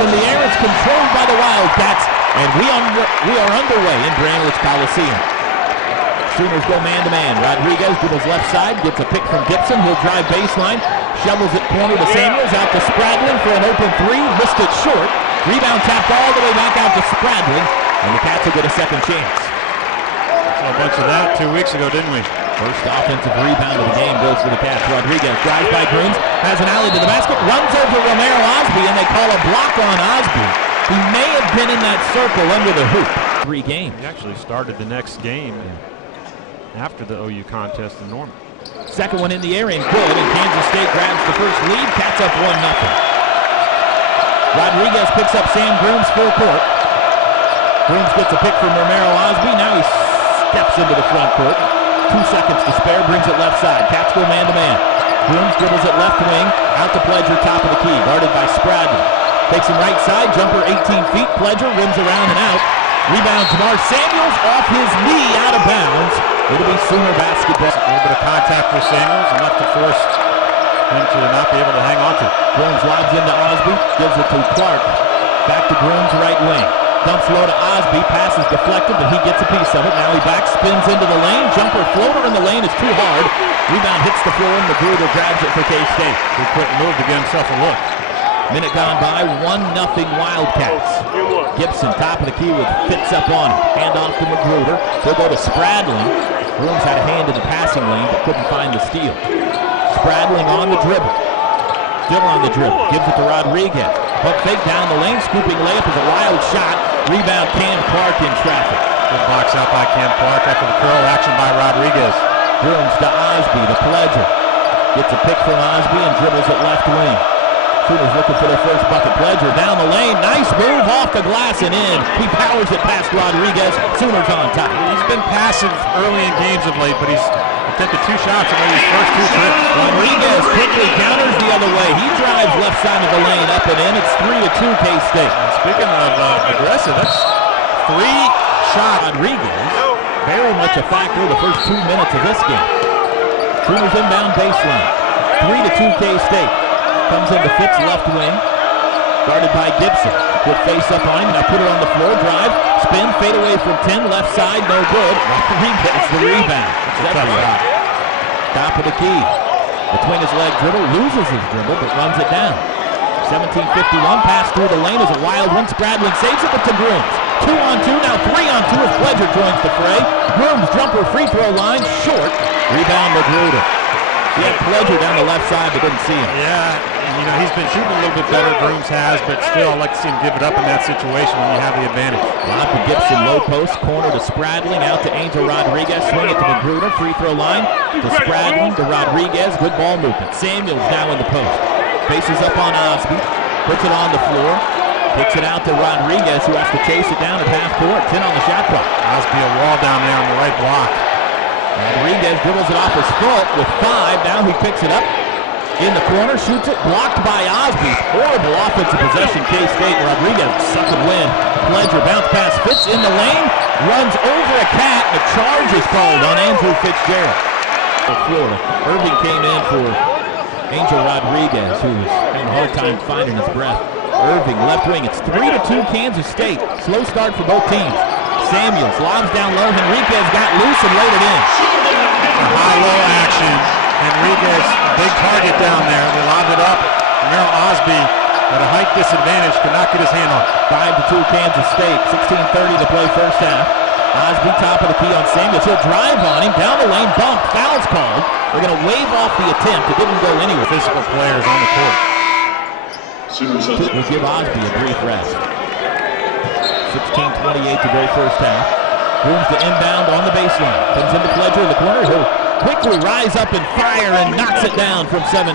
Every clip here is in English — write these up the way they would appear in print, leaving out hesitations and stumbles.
in the air. It's controlled by the Wildcats, and we are underway in Bramlage Coliseum. Sooners go man-to-man. Rodriguez dribbles left side, gets a pick from Gibson. He'll drive baseline, shovels it corner to Samuels, out to Spradlin for an open three. Missed it short. Rebound tapped all the way back out to Spradlin, and the Cats will get a second chance. Saw a bunch of that 2 weeks ago, didn't we? First offensive rebound of the game goes for the Cats. Rodriguez drives by Grooms, has an alley to the basket, runs over Romero Osby, and they call a block on Osby. He may have been in that circle under the hoop. 3 games. He actually started the next game after the OU contest in Norman. Second one in the air and good, and Kansas State grabs the first lead. Cats up 1-0. Rodriguez picks up Sam Grooms full court. Grooms gets a pick from Romero Osby. Now he steps into the front court. 2 seconds to spare, brings it left side. Cats go man-to-man. Grooms dribbles it left wing, out to Pledger, top of the key, guarded by Spradlin. Takes him right side, jumper 18 feet. Pledger rims around and out. Rebound Jamar Samuels off his knee, out of bounds. It'll be Sooner basketball. A little bit of contact for Samuels, enough to force him to not be able to hang on to. Grooms lobs into Osby, gives it to Clark. Back to Grooms, right wing. Dumps low to Osby, pass is deflected, but he gets a piece of it. Now he back spins into the lane. Jumper floater in the lane is too hard. Rebound hits the floor, and Magruder grabs it for K-State. He couldn't move to get himself a look. Minute gone by, 1-0 Wildcats. Gibson, top of the key with Fitz up on him. Hand off to Magruder. He'll go to Spradlin. Grooms had a hand in the passing lane, but couldn't find the steal. Spradlin on the dribble. Still on the dribble. Gives it to Rodriguez. Pump fake down the lane. Scooping layup is a wild shot. Rebound Cam Clark in traffic. Good box out by Cam Clark after the curl action by Rodriguez. Grooms to Osby, the Pledger. Gets a pick from Osby and dribbles it left wing. Sooners looking for their first bucket. Pledger down the lane. Nice move off the glass and in. He powers it past Rodriguez. Sooners on top. He's been passive early in games of late, but he's attempted 2 shots in his first 2 trips. Rodriguez quickly counters the other way. He drives left side of the lane up and in. It's 3-2 K-State. Speaking of aggressive, that's 3 shots. Rodriguez very much a factor the first 2 minutes of this game. Sooners inbound baseline. 3-2 K-State. Comes into Fitz left wing. Guarded by Gibson. Good face up on him. Now put it on the floor. Drive. Spin. Fade away from 10. Left side. No good. Rodriguez the rebound. That's a shot. Top of the key. Between his leg dribble. Loses his dribble but runs it down. 17:51. Pass through the lane is a wild one. Spradlin saves it but to Grooms. 2-on-2. Now 3-on-2 as Pledger joins the fray. Grooms jumper free throw line. Short. Rebound Magruder. He had Pledger down the left side but didn't see him. Yeah, you know, he's been shooting a little bit better, Grooms has, but still I'd like to see him give it up in that situation when you have the advantage. Lob to Gibson, low post, corner to Spradlin, out to Angel Rodriguez, swing it to Magruder, free throw line, to Spradlin, to Rodriguez, good ball movement. Samuels now in the post. Faces up on Osby, puts it on the floor, kicks it out to Rodriguez, who has to chase it down at half court. 10 on the shot clock. Osby a wall down there on the right block. Rodriguez dribbles it off his foot with 5. Now he picks it up in the corner, shoots it, blocked by Osby. Horrible offensive possession, K-State. Rodriguez, second win. Pledger bounce pass, Fitz in the lane, runs over a cat. A charge is called on Andrew Fitzgerald. Florida. Irving came in for Angel Rodriguez, who's having a hard time finding his breath. Irving, left wing. It's 3-2 Kansas State. Slow start for both teams. Samuels lobs down low. Henriquez got loose and laid it in. High-low action. Henriquez, big target down there. They lobbed it up. Romero Osby at a height disadvantage, could not get his hand on it. 5-2 Kansas State. 16:30 to play first half. Osby top of the key on Samuels. He'll drive on him. Down the lane, bump. Foul's called. They're going to wave off the attempt. It didn't go anywhere. Physical players on the court. We'll give Osby a brief rest. 16:28 to go first half. Grooms to inbound on the baseline. Comes into Pledger in the corner. He'll quickly rise up and fire and knocks it down from 17.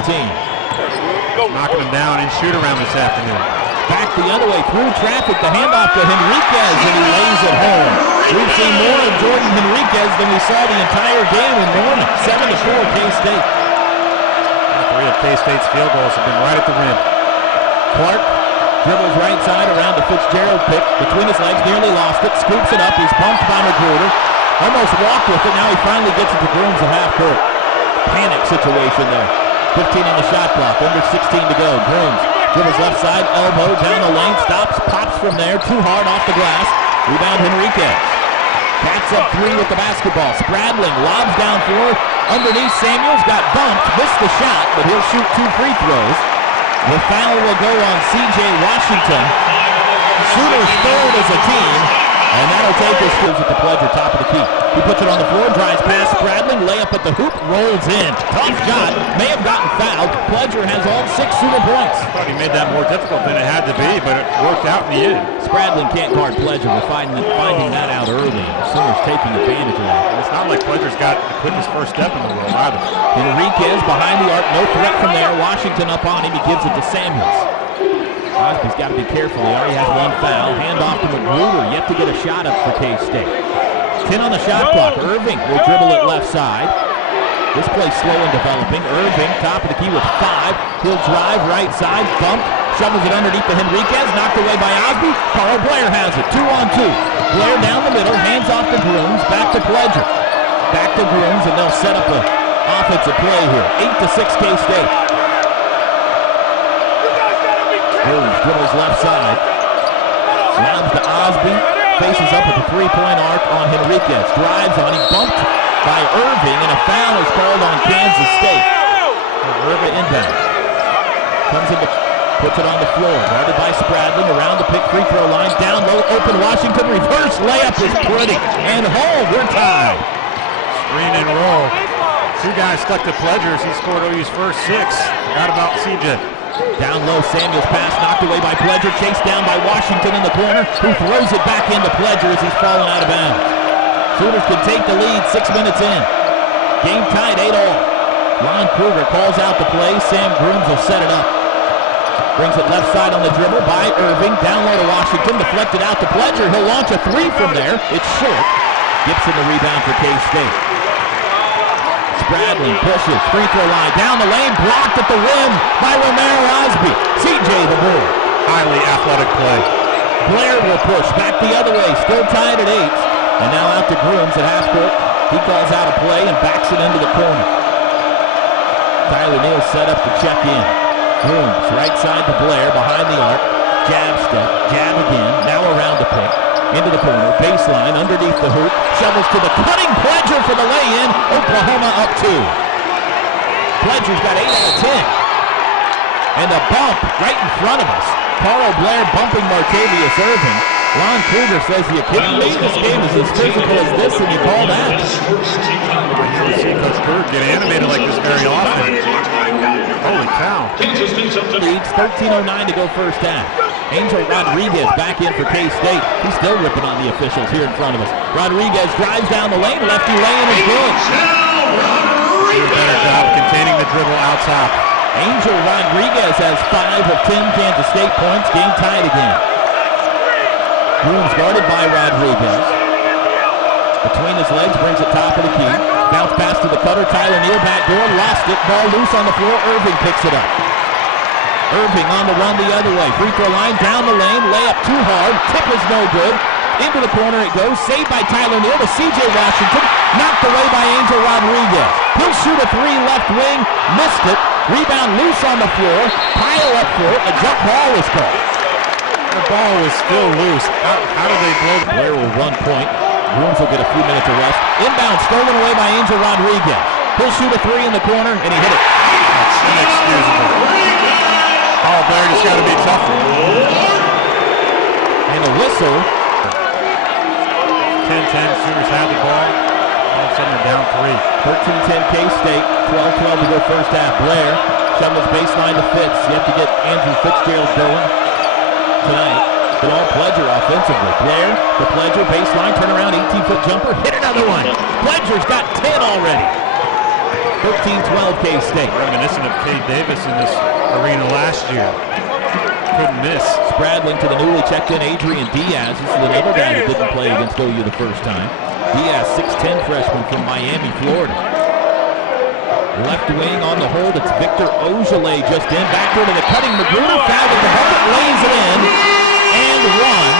Knocking him down and shoot around this afternoon. Back the other way through traffic. The handoff to Henriquez and he lays it home. We've seen more of Jordan Henriquez than we saw the entire game in Norman. 7-4 K-State. 3 of K-State's field goals have been right at the rim. Clark dribbles right side around the Fitzgerald pick. Between his legs, nearly lost it. Scoops it up. He's pumped by Magruder. Almost walked with it. Now he finally gets it to Grooms at half court. Panic situation there. 15 on the shot clock. Under 16 to go. Grooms Dribbles left side, elbow, down the lane, stops, pops from there, too hard off the glass. Rebound Henriquez. Cats up three with the basketball. Spradling lobs down floor. Underneath, Samuels got bumped, missed the shot, but he'll shoot 2 free throws. The foul will go on C.J. Washington. Sooners third as a team, and that'll take his fields at the Pledger, top of the key. He puts it on the floor, drives past Spradling, layup at the hoop, rolls in. Tough shot, may have gotten fouled. Pledger has all 6 Sooner points. I thought he made that more difficult than it had to be, but it worked out in the end. Spradling can't guard Pledger. We're finding that out early. Sooners taking advantage of that. It's not like Pledger's got the quickest first step in the world either. Henriquez behind the arc, no threat from there. Washington up on him, he gives it to Samuels. Osby's got to be careful. He already has 1 foul. Hand off to McGruder, yet to get a shot up for K-State. 10 on the shot clock. Irving will dribble it left side. This play's slow in developing. Irving, top of the key with 5. He'll drive right side, bump, shovels it underneath the Henriquez, knocked away by Osby. Carl Blair has it, 2-on-2. Blair down the middle, hands off to Grooms, back to Pledger. Back to Grooms, and they'll set up an offensive play here. 8-6 K-State. Grooms dribbles left side. Lobs to Osby. Faces up at the 3-point arc on Henriquez. Drives on him. Bumped by Irving, and a foul is called on Kansas State. Irving inbound. Comes in, puts it on the floor. Guarded by Spradling. Around the pick free throw line. Down low, open Washington. Reverse layup is pretty. And home, we're tied. Screen and roll. 2 guys stuck to Pledgers. He scored OU's first 6. Forgot about CJ. Down low, Samuels pass knocked away by Pledger, chased down by Washington in the corner, who throws it back into Pledger as he's fallen out of bounds. Sooners can take the lead 6 minutes in. Game tied 8-all. Lon Kruger calls out the play. Sam Grooms will set it up. Brings it left side on the dribble by Irving. Down low to Washington, deflected out to Pledger. He'll launch a 3 from there. It's short. Gibson the rebound for K-State. Spradling pushes, free throw line, down the lane, blocked at the rim by Romero Osby. CJ the ball. Highly athletic play. Blair will push back the other way, still tied at 8. And now out to Grooms at half court. He calls out a play and backs it into the corner. Tyler Neal set up to check in. Grooms, right side to Blair, behind the arc. Jab step, jab again, now around the pick. Into the corner, baseline, underneath the hoop, shovels to the cutting Pledger for the lay-in. Oklahoma up 2. Pledger's got 8 out of 10. And a bump right in front of us. Carl Blair bumping Martavius Irving. Lon Kruger says, "You kidding me? This game is as physical as this, and you call that?" I don't see Coach Bird get animated like this very often. Holy cow. Leads 13:09 to go first half. Angel Rodriguez back in for K-State. He's still ripping on the officials here in front of us. Rodriguez drives down the lane. Lefty lane is good. Do a better job containing the dribble out top. Angel Rodriguez has 5 of 10 Kansas State points. Game tied again. Grooms guarded by Rodriguez. Between his legs, brings it top of the key. Bounce pass to the cutter. Tyler Neal backdoor, lost it. Ball loose on the floor. Irving picks it up. Irving on the run the other way. Free throw line, down the lane, layup too hard. Tip is no good. Into the corner it goes. Saved by Tyler Neal to C.J. Washington. Knocked away by Angel Rodriguez. He'll shoot a 3 left wing. Missed it. Rebound loose on the floor. Pile up for it. A jump ball was called. The ball was still loose. How did they blow? Blair will run point. Grooms will get a few minutes of rest. Inbound stolen away by Angel Rodriguez. He'll shoot a 3 in the corner, and he hit it. That's inexcusable. Carl Blair just got to be tougher. And a whistle. 10-10, Sooners have the ball. All of a sudden they're down 3. 13-10 K-State. 12-12 to go first half. Blair shovels baseline to Fitz. You have to get Andrew Fitzgerald going tonight. But all Pledger offensively. Blair, the Pledger, baseline, turn around, 18-foot jumper, hit another one. Pledger's got 10 already. 13-12 K-State. Reminiscent of Cade Davis in this arena last year. Couldn't miss. Spradling to the newly checked in Adrian Diaz. This is another guy that didn't play against OU the first time. Diaz, 6'10 freshman from Miami, Florida. Left wing on the hold. It's Victor Ojale just in. Backward to the cutting Magruder. Fouled at the bucket. Lays it in. And 1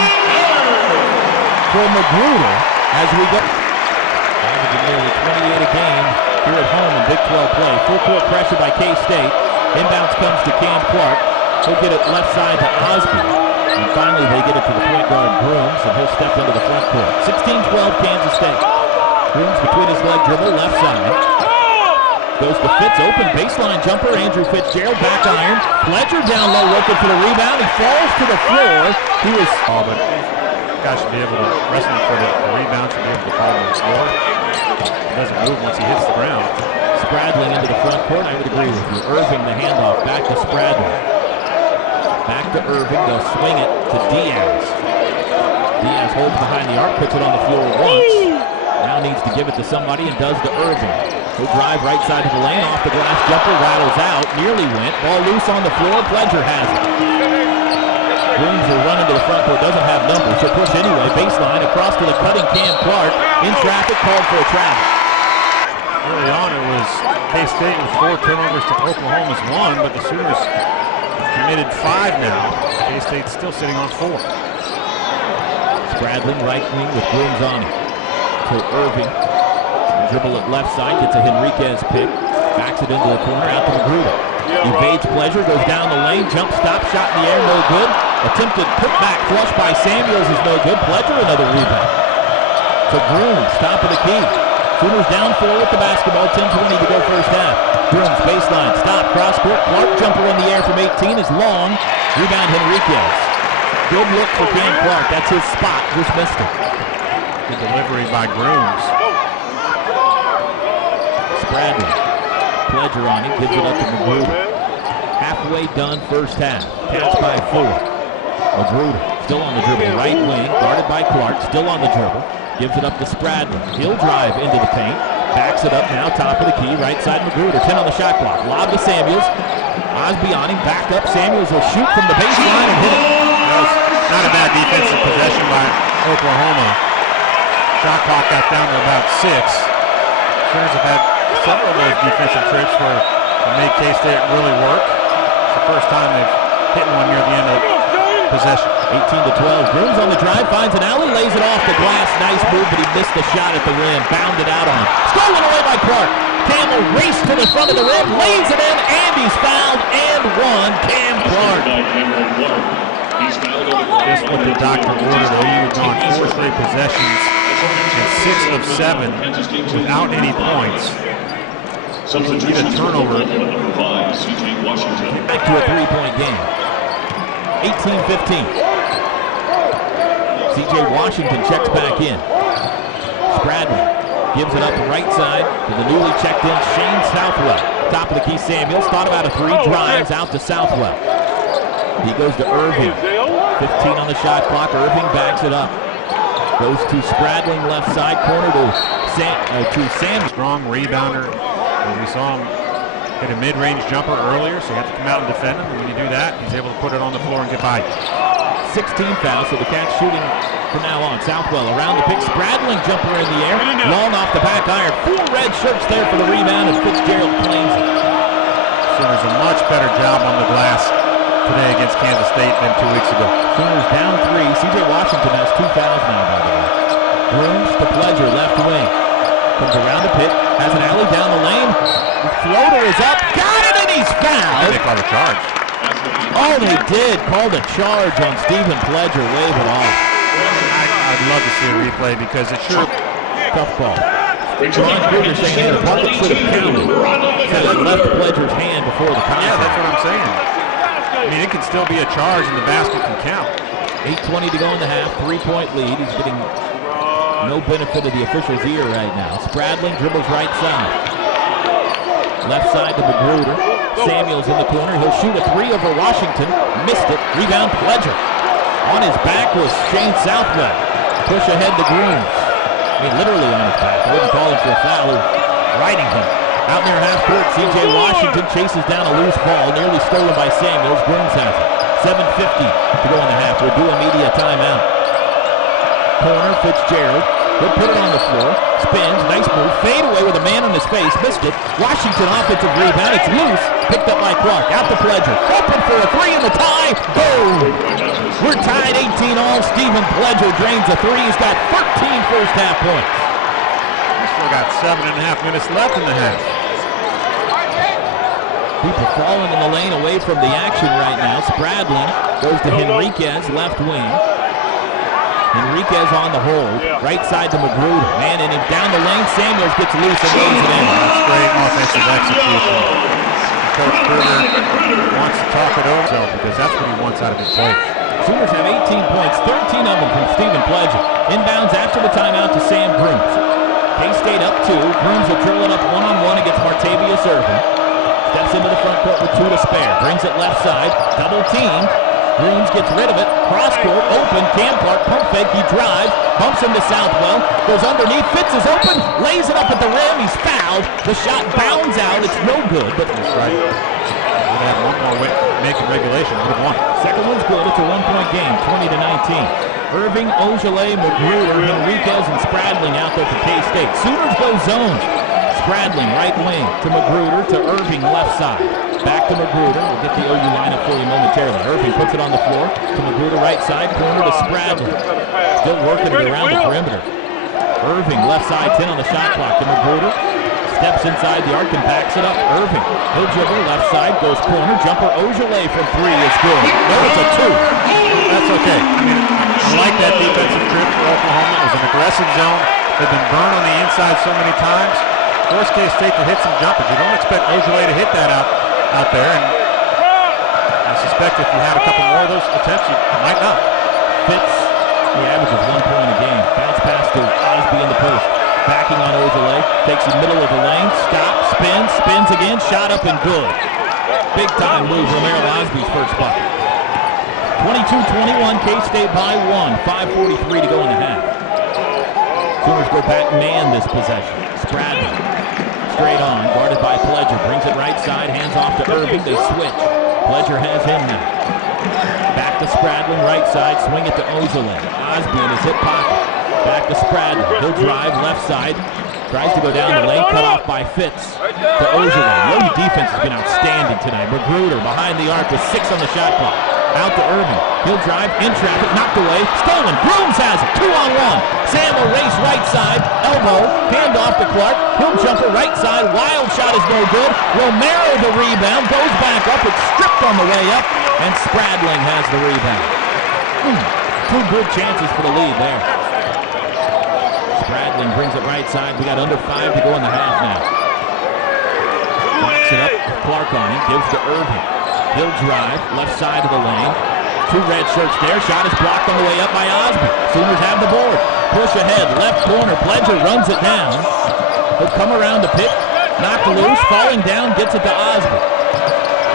for Magruder as we go. Averaging nearly 28 a game here at home in Big 12 play. Full court pressure by K-State. Inbounds comes to Cam Clark. He'll get it left side to Osby. And finally they get it to the point guard Grooms, and he'll step into the front court. 16-12 Kansas State. Grooms between his leg dribble, left side. Goes to Fitz, open baseline jumper. Andrew Fitzgerald, back iron. Pledger down low, looking for the rebound. He falls to the floor. He was... But guys should be able to wrestle for the rebound, should be able to fall on the floor. He doesn't move once he hits the ground. Spradling into the front court, I would agree with you. Irving the handoff, back to Spradling. Back to Irving, they'll swing it to Diaz. Diaz holds behind the arc, puts it on the floor once. Now needs to give it to somebody and does to Irving. He'll drive right side of the lane, off the glass jumper, rattles out, nearly went. Ball loose on the floor, Pledger has it. Grooms will run into the front court, doesn't have numbers, so push anyway. Baseline, across to the cutting Cam Clark. In traffic, called for a travel. Early on it was K-State with 4 turnovers to Oklahoma's 1, but the Sooners committed 5 now. K-State's still sitting on 4. Spradling right wing with Grooms on it. To Irving. Dribble it left side, gets a Henriquez pick. Backs it into the corner, out to Magruder. Evades Pledger, goes down the lane, jump stop, shot in the air, no good. Attempted putback flush by Samuels is no good. Pledger, another rebound. To Grooms, top of the key. Sooners down 4 with the basketball, 10-20 to go first half. Grooms, baseline, stop, cross court. Clark jumper in the air from 18 is long. Rebound Henriquez. Good look for Cam Clark, that's his spot, just missed it. Good delivery by Grooms. Spradling. Pledger on him, gives it up to Magruder. Halfway done first half. Cats by 4. Magruder still on the dribble, right wing, guarded by Clark, still on the dribble. Gives it up to Spradling. He'll drive into the paint. Backs it up now, top of the key, right side Magruder. 10 on the shot clock. Lob to Samuels. Osby on him, back up. Samuels will shoot from the baseline and hit it. That was not a bad defensive possession by Oklahoma. Shot clock got down to about 6. Sooners have had several of those defensive trips where they made K-State really work. It's the first time they've hit one near the end of possession. 18-12. Grooms on the drive, finds an alley, lays it off the glass. Nice move, but he missed the shot at the rim. Bounded out on. Stolen away by Clark. Cam will race to the front of the rim, lays it in, and he's fouled and one. Cam Clark. Just what the doctor ordered. He was on 4 straight possessions and 6 of 7 without any points. So you get a turnover. Back to a 3-point game. 18-15. C.J. Washington checks back in. Spradling gives it up the right side to the newly checked in Shane Southwell. Top of the key, Samuels thought about a 3, drives out to Southwell. He goes to Irving. 15 on the shot clock. Irving backs it up. Goes to Spradling left side corner to Samuels. Strong rebounder. And we saw him hit a mid-range jumper earlier, so you have to come out and defend him. And when you do that, he's able to put it on the floor and get by. 16 fouls, so the Cats shooting from now on. Southwell around the pick. Spradling jumper in the air. Long off the back iron. 4 red shirts there for the rebound, and Fitzgerald claims it. Sooners a much better job on the glass today against Kansas State than 2 weeks ago. Sooners down 3. C.J. Washington has 2 fouls now, by the way. Grooms to Pledger, left wing. Comes around the pit, has an alley down the lane. The floater is up, got it, and he's fouled. They called a charge. Oh, they did. Called a charge on Stephen Pledger, wave it off. I'd love to see a replay because it sure... Tough ball. Ron Kruger saying, hey, the bucket should have counted. Said it left Pledger's hand before the contact. Yeah, that's what I'm saying. I mean, it can still be a charge and the basket can count. 8:20 to go in the half, 3-point lead. He's getting no benefit of the official's ear right now. Spradling dribbles right side. Left side to Magruder. Samuels in the corner. He'll shoot a 3 over Washington. Missed it. Rebound Pledger. On his back was Shane Southwell. Push ahead to Grooms. I mean, literally on his back. I wouldn't call him for a foul. Riding him. Out near half court, C.J. Washington chases down a loose ball. Nearly stolen by Samuels. Grooms has it. 7:50 to go in the half. We're due a media timeout. Corner, Fitzgerald. He'll put it on the floor. Spins. Nice move. Fade away with a man on his face. Missed it. Washington offensive rebound. It's loose. Picked up by Clark. Out to Pledger. Open for a 3 in the tie. Boom! We're tied 18 all. Stephen Pledger drains a 3. He's got 13 first half points. We still got 7.5 minutes left in the half. People falling in the lane away from the action right now. Spradlin goes to Henriquez, left wing. Henriquez on the hold. Right side to Magruder. Man in him down the lane. Samuels gets loose and lays it in. That's great offensive execution. Coach Kruger wants to talk it over because that's what he wants out of his play. Sooners have 18 points, 13 of them from Stephen Pledger. Inbounds after the timeout to Sam Grooms. K-State up 2. Grooms will drill it up one-on-one against Martavius Irvin. Steps into the front court with 2 to spare. Brings it left side. Double team. Grooms gets rid of it. Cross court, open. Cam Clark, pump fake. He drives. Bumps into Southwell. Goes underneath. Fitz is open. Lays it up at the rim. He's fouled. The shot bounds out. It's no good. But that's right. Would have one more make in regulation. Would have won. Second one's good. It's a 1-point game. 20-19. Irving, Ojale, Magruder, Henriquez, and Spradling out there for K-State. Sooners go zone. Spradling, right wing to Magruder to Irving, left side. Back to Magruder. We'll get the OU lineup for you momentarily. Irving puts it on the floor to Magruder, right side, corner to Spradling. Still working it around the perimeter. Irving, left side, 10 on the shot clock to Magruder. Steps inside the arc and backs it up. Irving, he'll dribble, left side, goes corner. Jumper, Ojale from 3 is good. No, it's a 2. That's okay. I mean, I like that defensive trip for Oklahoma. It was an aggressive zone. They've been burned on the inside so many times. Force K-State to hit some jumpers. You don't expect Ojale to hit that out there, and I suspect if you had a couple more of those attempts, you might not. Fitz, he averages 1 point a game. Bounce pass to Osby in the post. Backing on Ojale, takes the middle of the lane, stops, spins again, shot up and good. Big time move, Romero Osby's first bucket. 22-21, K-State by 1, 5:43 to go in the half. Sooners go back man this possession. Spradlin, straight on, guarded by Pledger, brings it right side, hands off to Irving, they switch. Pledger has him now. Back to Spradlin, right side, swing it to Ojale. Osby in his hip pocket. Back to Spradlin. He'll drive left side. Tries to go down the lane. Cut off by Fitz to Ojale. The OU defense has been outstanding tonight. Magruder behind the arc with 6 on the shot clock. Out to Irving. He'll drive in traffic. Knocked away. Stolen. Grooms has it. 2-on-1. Sam will race right side. Elbow. Hand off to Clark. He'll jumper right side. Wild shot is no good. Romero the rebound. Goes back up. It's stripped on the way up. And Spradling has the rebound. 2 good chances for the lead there. Spradling brings it right side. We got under 5 to go in the half now. Backs it up. Clark on it. Gives to Irving. He'll drive. Left side of the lane. 2 red shirts there. Shot is blocked on the way up by Osby. Sooners have the board. Push ahead. Left corner. Pledger runs it down. He'll come around to pick. Knocked loose. Falling down. Gets it to Osby.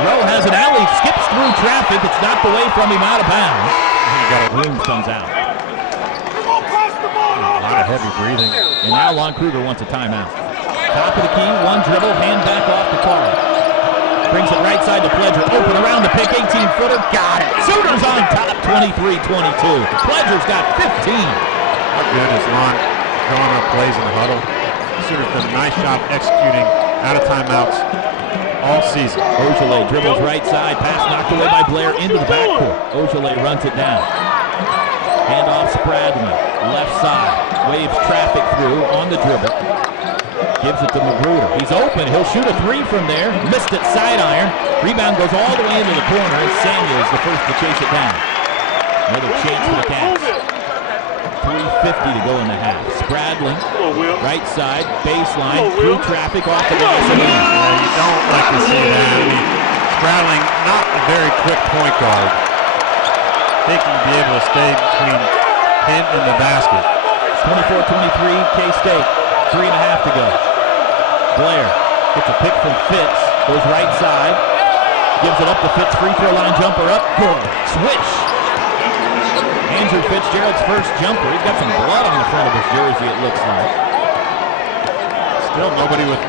Rowe has an alley. Skips through traffic. It's knocked away from him out of bounds. Grooms comes out. A lot of heavy breathing. And now Lon Kruger wants a timeout. Top of the key, 1 dribble, hand back off to Carl. Brings it right side to Pledger, open around the pick, 18-footer, got it. Sooners on top, 23-22. Pledger's got 15. How good is Lon drawing up plays in the huddle? Sooners done a nice job executing out of timeouts all season. Ojale dribbles right side, pass knocked away by Blair into the backcourt. Ojale runs it down. Hand off Spradlin, left side, waves traffic through on the dribble. Gives it to Magruder. He's open. He'll shoot a 3 from there. Missed it, side iron. Rebound goes all the way into the corner, and Samuels the first to chase it down. Another chance for the Cats. 3:50 to go in the half. Spradlin, right side, baseline, through traffic, off the glass and in. Yeah, you don't like to see that. I mean, Spradlin, not a very quick point guard. Thinking to be able to stay between him and the basket. 24-23, K-State. 3.5 to go. Blair gets a pick from Fitz. Goes right side. Gives it up to Fitz. Free throw line jumper up. Good. Switch. Andrew Fitzgerald's first jumper. He's got some blood on the front of his jersey, it looks like. Still nobody with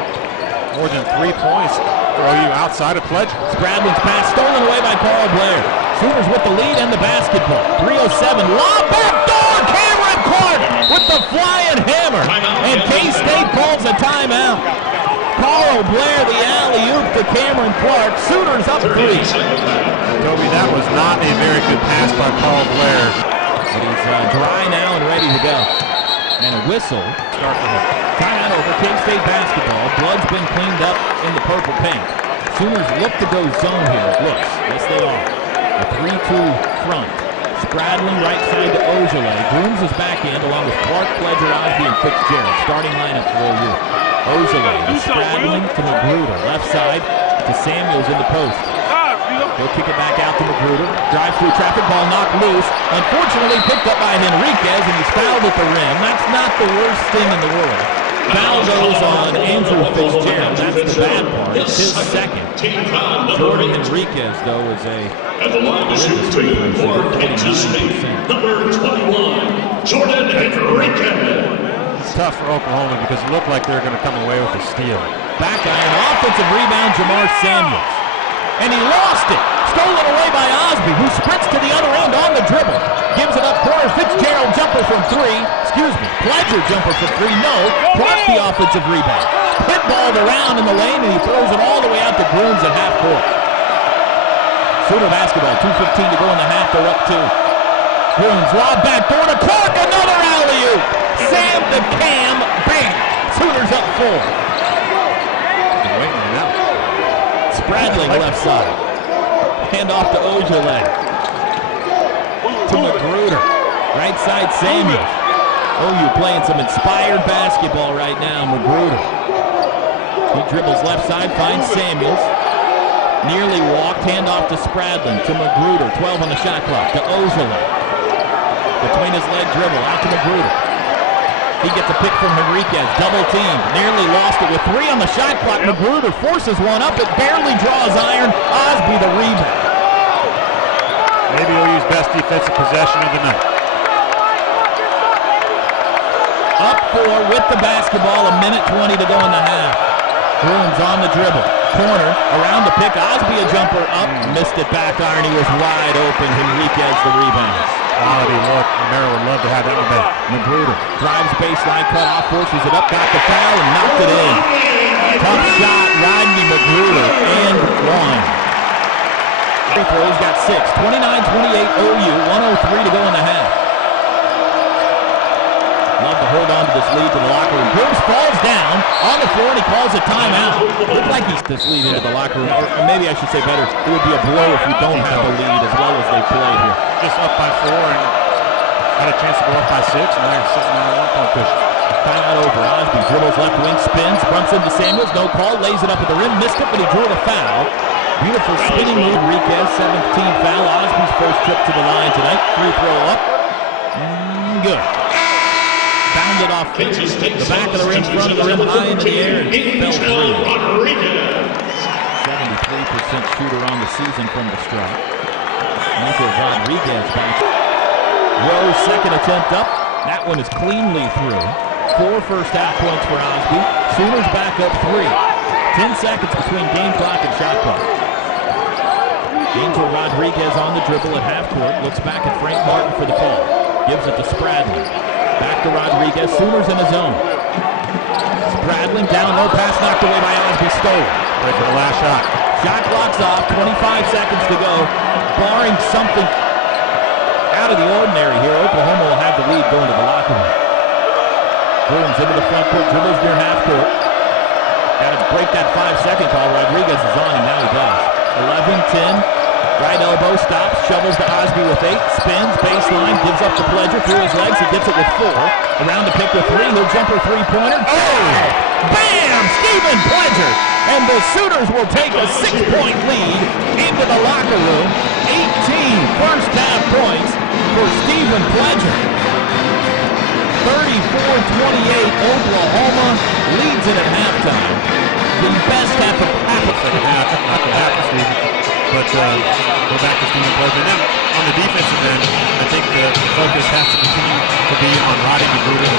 more than 3 points for OU outside of Pledger. Spradlin's pass stolen away by Carl Blair. Sooners with the lead and the basketball. 3:07. Lob back door. Cameron Clark with the flying hammer. And K-State calls a timeout. Carl Blair, the alley-oop to Cameron Clark. Sooners up 3. Toby, that was not a very good pass by Carl Blair. But he's dry now and ready to go. And a whistle. Start for him. Timeout over K-State basketball. Blood's been cleaned up in the purple paint. Sooners look to go zone here. It looks. Yes, they are. A 3-2 front. Spradlin right side to Ojale. Grooms is back in along with Clark, Pledger, Osby, and Fitzgerald. Starting lineup for OU. Ojale to Spradlin to Magruder. Left side to Samuels in the post. He'll kick it back out to Magruder. Drives through traffic, ball knocked loose. Unfortunately picked up by Henriquez, and he's fouled at the rim. That's not the worst thing in the world. Foul goes on Andrew Fitzgerald. That's the bad part. It's his second. Jordan Henriquez, though, is And the line is shooting for Kansas State, number 21, Jordan Henriquez. It's tough for Oklahoma because it looked like they were going to come away with a steal. Back iron, offensive rebound, Jamar Samuels. And he lost it. Stolen away by Osby, who sprints to the other end on the dribble. Gives it up corner. Fitzgerald jumper from three. Excuse me. Pledger jumper from three. No. Blocked the offensive rebound. Hit balled around in the lane, and he throws it all the way out to Grooms at half court. Sooner basketball. 2:15 to go in the half. They're up two. Grooms lob back door to Clark. Another alley-oop. Sam the Cam. Bam. Sooners up four. Been waiting on that. Spradling left side. Hand off to Ojale. To Magruder. Right side Samuels. OU playing some inspired basketball right now. Magruder. He dribbles left side, finds Samuels. Nearly walked. Hand off to Spradlin. To Magruder. 12 on the shot clock. To Ojale. Between his leg dribble. Out to Magruder. He gets a pick from Henriquez, double team, nearly lost it with 3 on the shot clock. Magruder forces one up, it barely draws iron. Osby the rebound. Maybe OU's best defensive possession of the night. Up 4 with the basketball, 1:20 to go in the half. Grooms on the dribble, corner, around the pick. Osby a jumper up, missed it back iron. He was wide open. Henriquez the rebound. Quality look. Romero would love to have that one back. Magruder drives baseline, cut off, forces it up, got the foul, and knocked it in. Tough shot, Rodney Magruder, and one. Free throws, got 6. 29-28 OU, 1:03 to go in the half. Love to hold on to this lead to the locker room. Grooms falls down on the floor, and he calls a timeout. Looks like he's this lead into the locker room, or maybe I should say better, it would be a blow if you don't have a lead as well as they played here. Just up by 4 and had a chance to go up by 6, and now you're sitting on a 1-point cushion. Timeout over. Osby dribbles left wing, spins, bumps into Samuels, no call, lays it up at the rim, missed it, but he drew it a foul. Beautiful spinning move, Henriquez, 17th foul. Osby's first trip to the line tonight. Free throw up. Good. Bounded off the back of the rim, front of the rim, high into the air, and fell through. 73% shooter on the season from the stripe. Angel Rodriguez back. Rowe's second attempt up. That one is cleanly through. 4 first half points for Osby. Sooners back up 3. 10 seconds between game clock and shot clock. Angel Rodriguez on the dribble at half court. Looks back at Frank Martin for the call. Gives it to Spradlin. Back to Rodriguez. Sooners in his zone. Spradlin down low. Pass knocked away by Osby. Stolen. Right for the last shot. Shot clock's off. 25 seconds to go. Barring something out of the ordinary here, Oklahoma will have the lead going to the locker room. Grooms into the front court. Dribbles near half court. Got to break that 5-second call. Rodriguez is on him. Now he does. 11-10. Right elbow stops, shovels to Osby with 8, spins, baseline, gives up to Pledger through his legs. He gets it with 4. Around the pick with 3, he'll jumper 3-pointer. Oh! Bam! Stephen Pledger! And the Sooners will take a 6-point lead into the locker room. 18 first half points for Stephen Pledger. 34-28, Oklahoma leads it at halftime. The best half of Second half, not the half of Stephen. But go back to Stephen Pledger. And then on the defensive end, I think the focus has to continue to be on Rodney Magruder.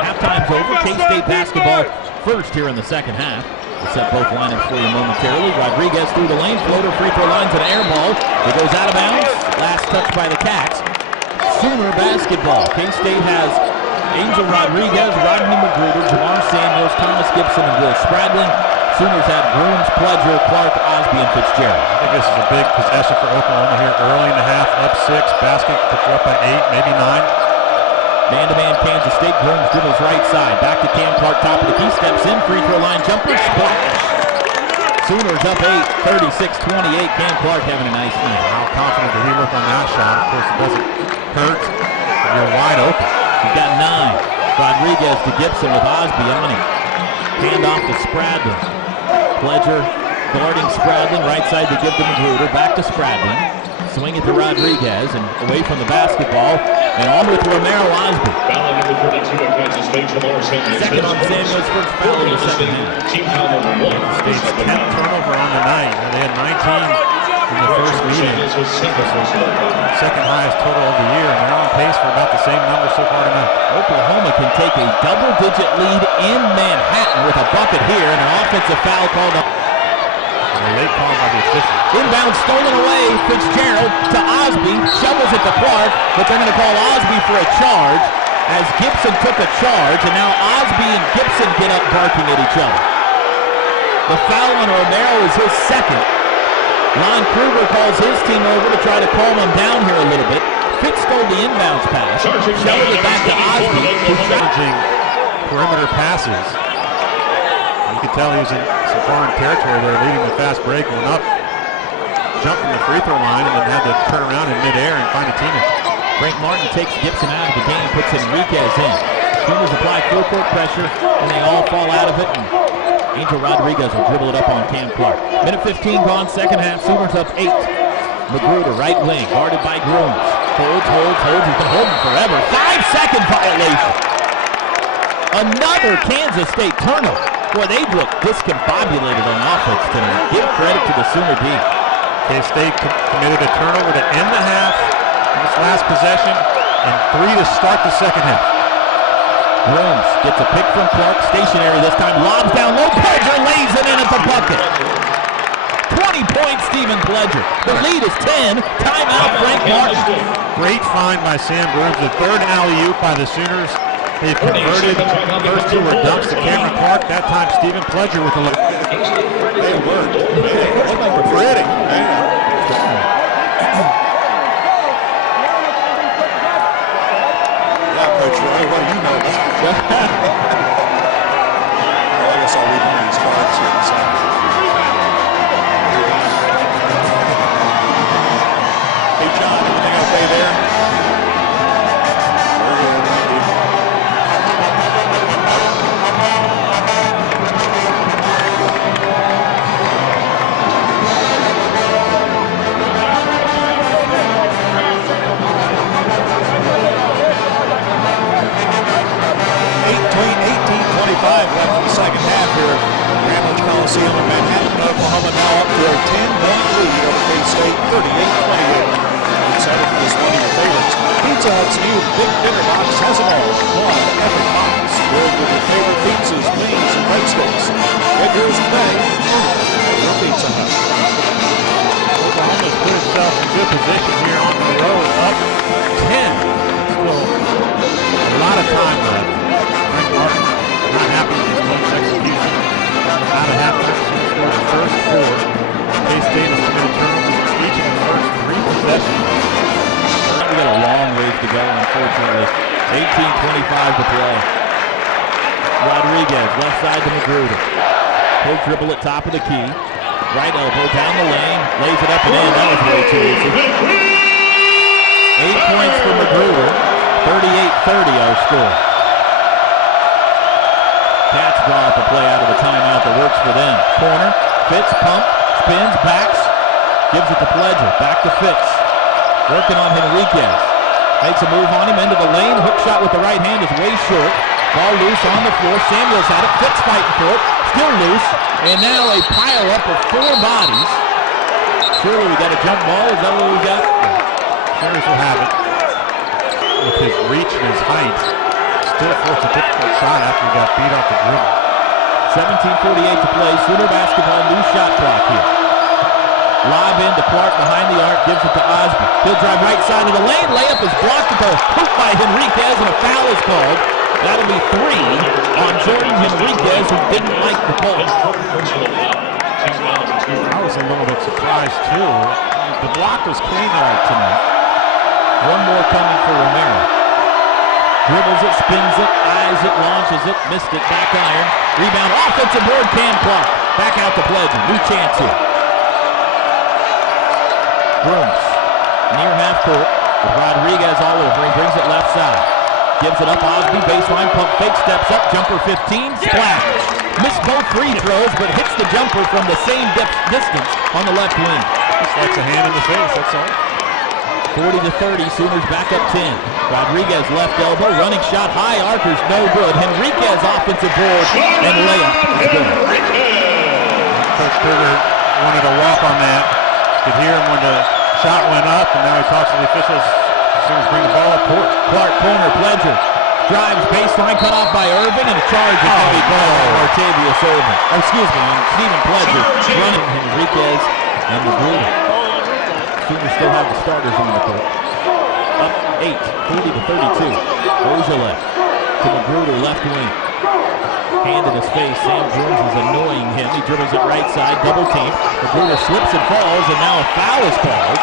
Halftime's over. K-State basketball first here in the second half. We'll set both lineups for you momentarily. Rodriguez through the lane, floater, free throw line to the air ball. It goes out of bounds. Last touch by the Cats. Sooner basketball. K-State has Angel Rodriguez, Rodney Magruder, Jamar Samuels, Thomas Gibson, and Will Spradlin. Sooners have Grooms, Pledger, Clark, Osby, and Fitzgerald. I think this is a big possession for Oklahoma here. Early in the half, up 6. Basket puts you up by 8, maybe 9. Man-to-man Kansas State. Grooms dribbles right side. Back to Cam Clark, top of the key. Steps in. Free throw line jumper. Splash. Sooners up 8, 36-28. Cam Clark having a nice night. How confident did he look on that shot? Of course, it doesn't hurt. You're wide open. He's got 9. Rodriguez to Gibson with Osby on him. Hand off to Spradlin. Pledger guarding Spradlin. Right side to give to Magruder. Back to Spradlin. Swing it to Rodriguez and away from the basketball. And on with Romero Osby. Foul number 32 at Kansas State, Jamar Samuels. Second on Samuels, first foul in the second half. Team foul number 1. State's 10th turnover on the night. They had 19 in the first meeting. Second highest total of the year, and they're on pace for about the same number so far tonight. Oklahoma can take a double-digit lead in Manhattan with a bucket here and an offensive foul called up. And a late call by the official. Inbound stolen away. Fitzgerald to Osby. Shovels it to Clark, but they're going to call Osby for a charge as Gibson took a charge, and now Osby and Gibson get up barking at each other. The foul on Romero is his second. Lon Kruger calls his team over to try to calm him down here a little bit. Fitz stole the inbounds pass. Shoveled it back to Osby, who's Managing perimeter passes. You could tell he was in some foreign territory there, leading the fast break, went up, jumped from the free throw line, and then had to turn around in midair and find a teammate. Frank Martin takes Gibson out of the game, puts Enriquez in. Sooners apply full court pressure, and they all fall out of it. And Angel Rodriguez will dribble it up on Cam Clark. Minute 15 gone, second half. Sooners up 8. Magruder, right wing, guarded by Grooms. Holds. He's been holding forever. 5-second violation. Another Kansas State turnover. Boy, they look discombobulated on offense tonight. Give credit to the Sooner D. K-State committed a turnover to end the half in this last possession and 3 to start the second half. Grooms gets a pick from Clark, stationary this time, lobs down low, Pledger lays it in at the bucket. 20 points, Stephen Pledger. The lead is 10. Timeout, Frank Martin. Great find by Sam Grooms, the third alley-oop by the Sooners. They've converted. First two were dunks to Cameron Clark. That time, Stephen Pledger with the look. They worked. It looked like pretty. Coach Roy, what do you know about it? Well, I guess I'll read one of these cards here in a second. Hey, John, everything okay there? Very good, thank you. 18:25 left in the second half here at Grambling Coliseum in Manhattan. Oklahoma now up to a 10-point lead over K-State, 38-28. Excited for this one of your favorites. Pizza Hut's new Big Dinner Box has them all. One epic box filled with your favorite pizzas, wings, and breadsticks. Get yours today at your Pizza Hut. Oklahoma's put itself in good position here on the road, up 10. Still a lot of time left. Frank Martin not happy with his team's execution. Out of halftime, Sooners scored the first 4. K-State has committed turnovers each of the first 3 possessions. We got a long ways to go, unfortunately. 18:25 to play. Rodriguez, left side to Magruder. He'll dribble at top of the key. Right elbow, down the lane, lays it up and in. That was way too easy. 8 points for Magruder. 38-30 our score. Cats draw up a play out of the timeout that works for them. Corner, Fitz, pump, spins, backs, gives it to Pledger. Back to Fitz. Working on Henriquez. Makes a move on him into the lane. Hook shot with the right hand is way short. Ball loose on the floor. Samuels had it. Fitz fighting for it. Still loose. And now a pile up of 4 bodies. Surely we got a jump ball. Is that what we got? Sooners will have it. With his reach and his height, still forced a difficult shot after he got beat off the dribble. 17:48 to play. Sooner basketball. New shot clock here. Lob in to Clark behind the arc, gives it to Osby. He'll drive right side of the lane. Layup is blocked at the hoop by Henriquez, and a foul is called. That'll be 3 on Jordan Henriquez, who didn't like the call. I was a little bit surprised, too. The block was clean all tonight. One more coming for Romero. Dribbles it, spins it, eyes it, launches it, missed it, back iron. Rebound, offensive board, Cam Clark. Back out to Pledger. New chance here. Grooms, near half court, with Rodriguez all over. He brings it left side. Gives it up, Osby, baseline, pump fake, steps up, jumper 15, splash. Missed both free throws, but hits the jumper from the same distance on the left wing. Just likes a hand in the face, that's all. 40-30, Sooners back up 10. Rodriguez left elbow, running shot high, Archer's no good. Henriquez offensive board and layup is good. Coach Kruger wanted to walk on that. Could hear him when the shot went up, and now he talks to the officials as soon as bring the ball up court. Clark corner, Pledger drives baseline, cut off by Irving, and a charge is going to be called on Martavius Irving. Oh, excuse me, on Stephen Pledger running Henriquez and Magruder. Sooners still have the starters on the court. Up 8, 40-32. Ojale to Magruder, left wing. Hand in his face. Sam Grooms is annoying him. He dribbles it right side, double team. Magruder slips and falls, and now a foul is called.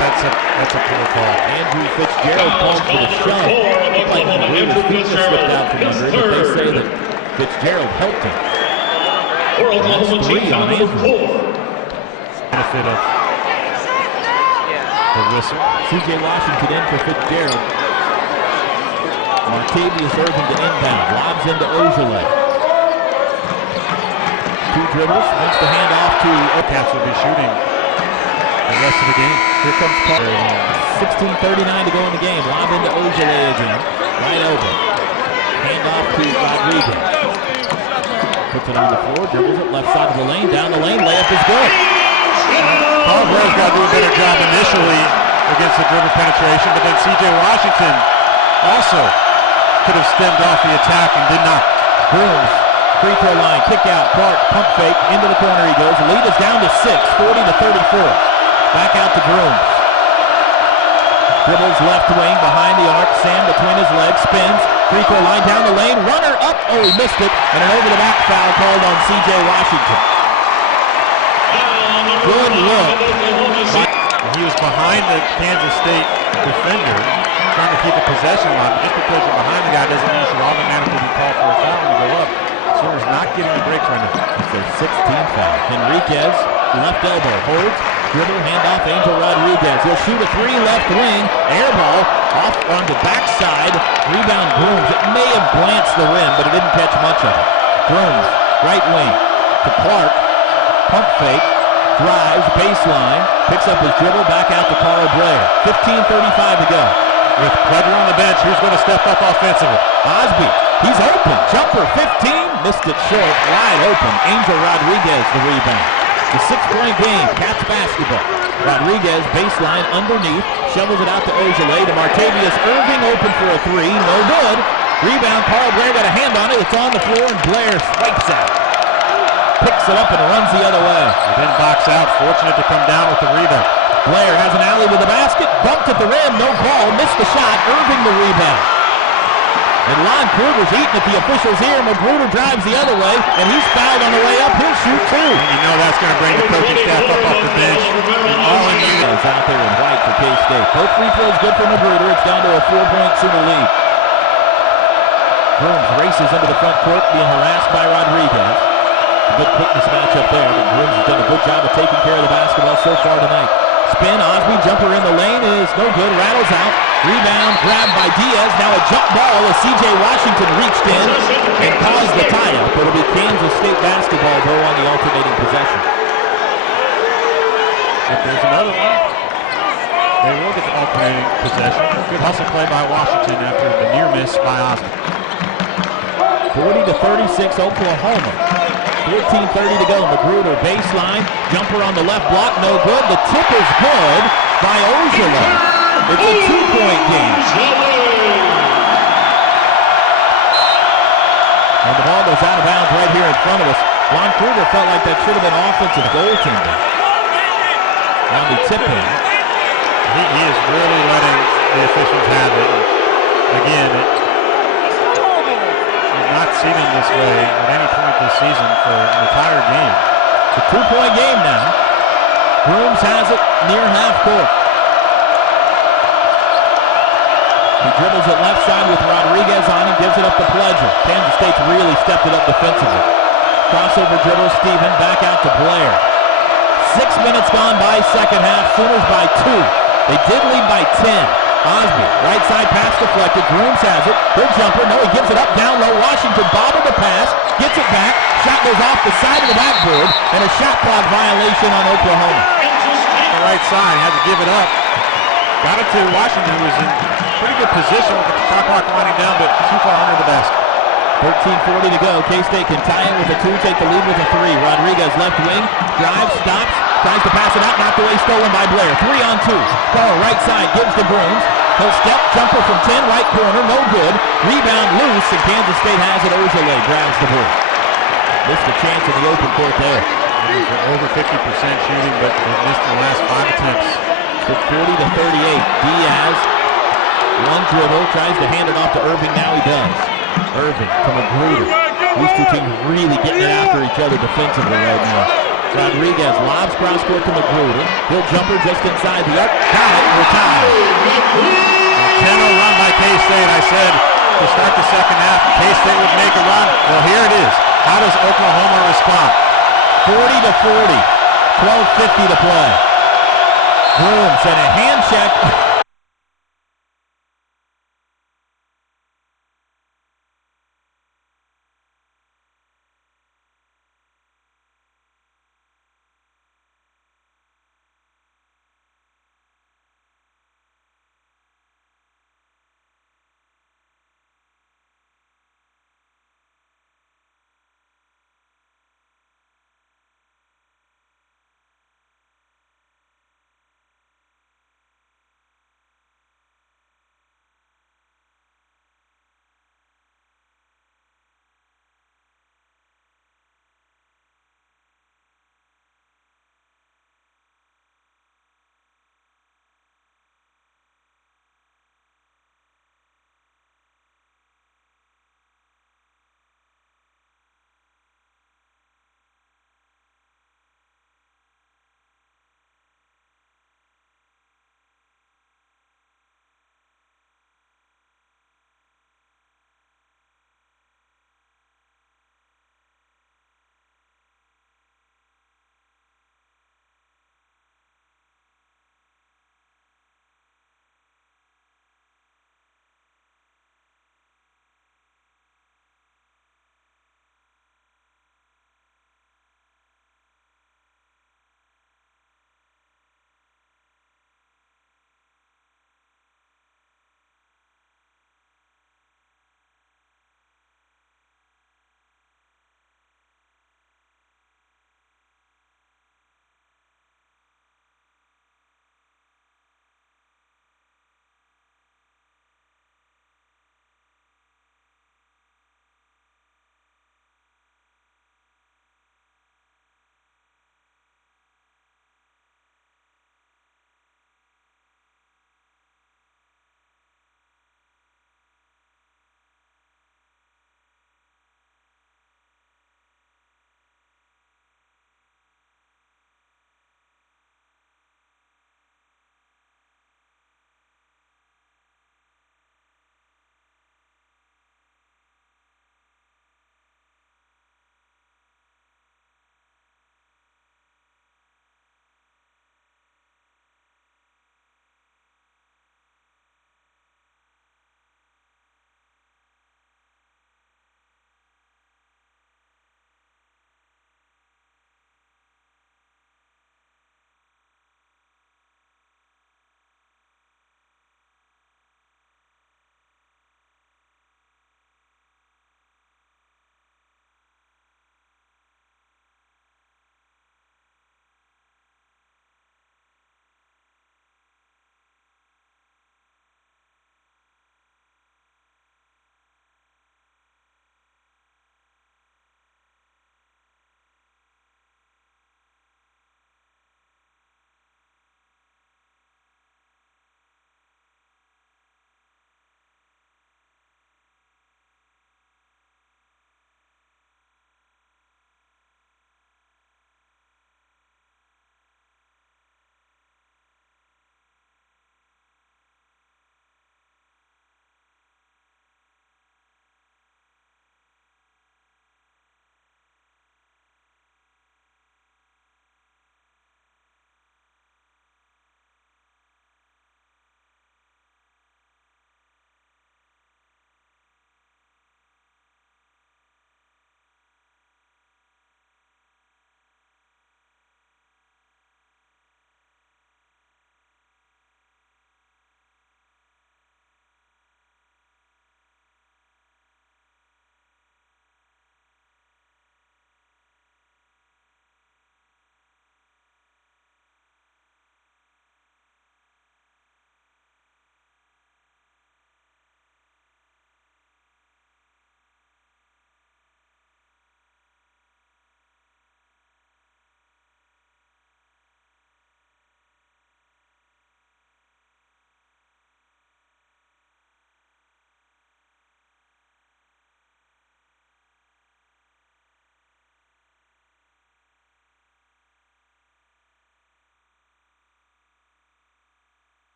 That's a poor call. Andrew Fitzgerald called for the shove. Looked like Magruder's feet just slipped out from under him, but they say that Fitzgerald helped him. That's 3 on Andrew. Benefit of the whistle. C.J. Washington in for Fitzgerald. Martavius Irving to inbound. Lobs into Ojale. 2 dribbles. Wants the hand off to Cats will be shooting the rest of the game. Here comes Clark. 16:39 to go in the game. Lob into Ojale again. Right over. Hand off to Rodriguez. Puts it on the floor. Dribbles it left side of the lane. Down the lane. Layup is good. Paul Blair's got to do a better job initially against the dribble penetration, but then C.J. Washington also could have stemmed off the attack and did not. Grooms, free throw line, kick out, Clark, pump fake, into the corner he goes. The lead is down to 6, 40-34. Back out to Grooms. Dribbles left wing, behind the arc, Sam between his legs, spins, free throw line, down the lane, runner up, oh he missed it, and an over-the-back foul called on C.J. Washington. Good look. He was behind the Kansas State defender, trying to keep the possession line. But just because you're behind the guy doesn't mean you should automatically be called for a foul when you go up. Sooners not getting the breaks right now. It's their 16th foul. Henriquez, left elbow, holds, dribble, handoff, Angel Rodriguez. He'll shoot a 3 left wing, air ball, off on the backside, rebound Grooms. It may have glanced the rim, but it didn't catch much of it. Grooms, right wing, to Clark, pump fake, drives, baseline, picks up his dribble, back out to Carl Blair. 15:35 to go. With Pledger on the bench, who's going to step up offensively? Osby, he's open, jumper 15, missed it short, wide open. Angel Rodriguez the rebound. The 6-point game, Cats basketball. Rodriguez, baseline, underneath, shovels it out to Ojale, to Martavius Irving, open for a 3, no good. Rebound, Carl Blair got a hand on it, it's on the floor, and Blair swipes out. Picks it up and runs the other way. He didn't box out, fortunate to come down with the rebound. Blair has an alley with the basket, bumped at the rim, no call, missed the shot, Irving the rebound. And Lon Kruger's eating at the official's ear. Magruder drives the other way, and he's fouled on the way up. He'll shoot 2. And you know that's going to bring the coaching staff up off the bench. And all in unit. Is out there in white for K-State. Both free throws good for Magruder. It's down to a 4-point Sooner lead. Grooms races into the front court, being harassed by Rodriguez. A good quickness matchup there, but Grooms has done a good job of taking care of the basketball so far tonight. Spin, Osby, jumper in the lane is no good, rattles out. Rebound, grabbed by Diaz. Now a jump ball as C.J. Washington reached in and caused the tie-up. It'll be Kansas State basketball, though, on the alternating possession. If there's another one, they will get the alternating possession. Good hustle play by Washington after the near miss by Osby. 40-36, Oklahoma. 14:30 to go. Magruder baseline, jumper on the left block, no good. The tip is good by Ojale. It's a 2-point game. And the ball goes out of bounds right here in front of us. Lon Kruger felt like that should have been offensive goaltending. Now the tip in. He is really letting the officials have it. Again, we've not seen him this way at any point this season for an entire game. It's a 2-point game now. Grooms has it near half court. He dribbles it left side with Rodriguez on him, gives it up to Pledger. Kansas State's really stepped it up defensively. Crossover dribble, Steven, back out to Blair. 6 minutes gone by second half, Sooners by 2. They did lead by 10. Osby, right side pass deflected, Grooms has it, good jumper, no, he gives it up down low, Washington bobbled the pass, gets it back, shot goes off the side of the backboard, and a shot clock violation on Oklahoma. The right side, had to give it up. Got it to Washington, who was in pretty good position with the shot clock winding down, but too far under the basket. 13:40 to go. K-State can tie it with a 2, take the lead with a 3. Rodriguez left wing, drives, stops, tries to pass it out, knocked away, stolen by Blair. 3 on 2. Carl right side gives to Grooms. He'll step, jumper from 10, right corner, no good. Rebound loose, and Kansas State has it. Ojale grabs the ball. Missed a chance in the open court there. They're over 50% shooting, but they've missed the last 5 attempts. So 40-38. Diaz, one dribble, tries to hand it off to Irving. Now he does. Irving to Magruder. These two teams really getting it after each other defensively right now. Rodriguez lobs cross court to Magruder. He'll jumper just inside the arc. Got it. We're tied. 10-0 run by K-State. I said to start the second half, K-State would make a run. Well, here it is. How does Oklahoma respond? 40-40. 12:50 to play. Grooms and a hand check.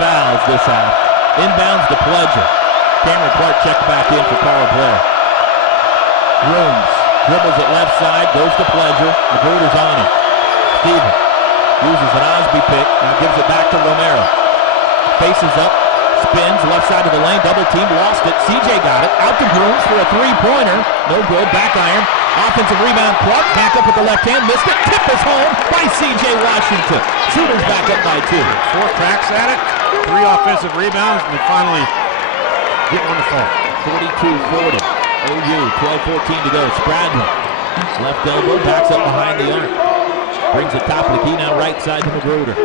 fouls this half. Inbounds to Pledger. Cameron Clark checked back in for Carl Blair. Rooms dribbles it left side, goes to Pledger. Magruder's on him. Steven uses an Osby pick, now gives it back to Romero. Faces up, spins, left side of the lane, double team, lost it. CJ got it, out to Grooms for a three-pointer. No good, back iron. Offensive rebound, Clark, back up with the left hand, missed it. Tip is home by CJ Washington. Shooters back up by 2. 4 cracks at it, 3 offensive rebounds, and they finally get on the phone. 42-40. OU, 12-14 to go. Spradlin, left elbow, backs up behind the arc. Brings it top of the key, now right side to Magruder.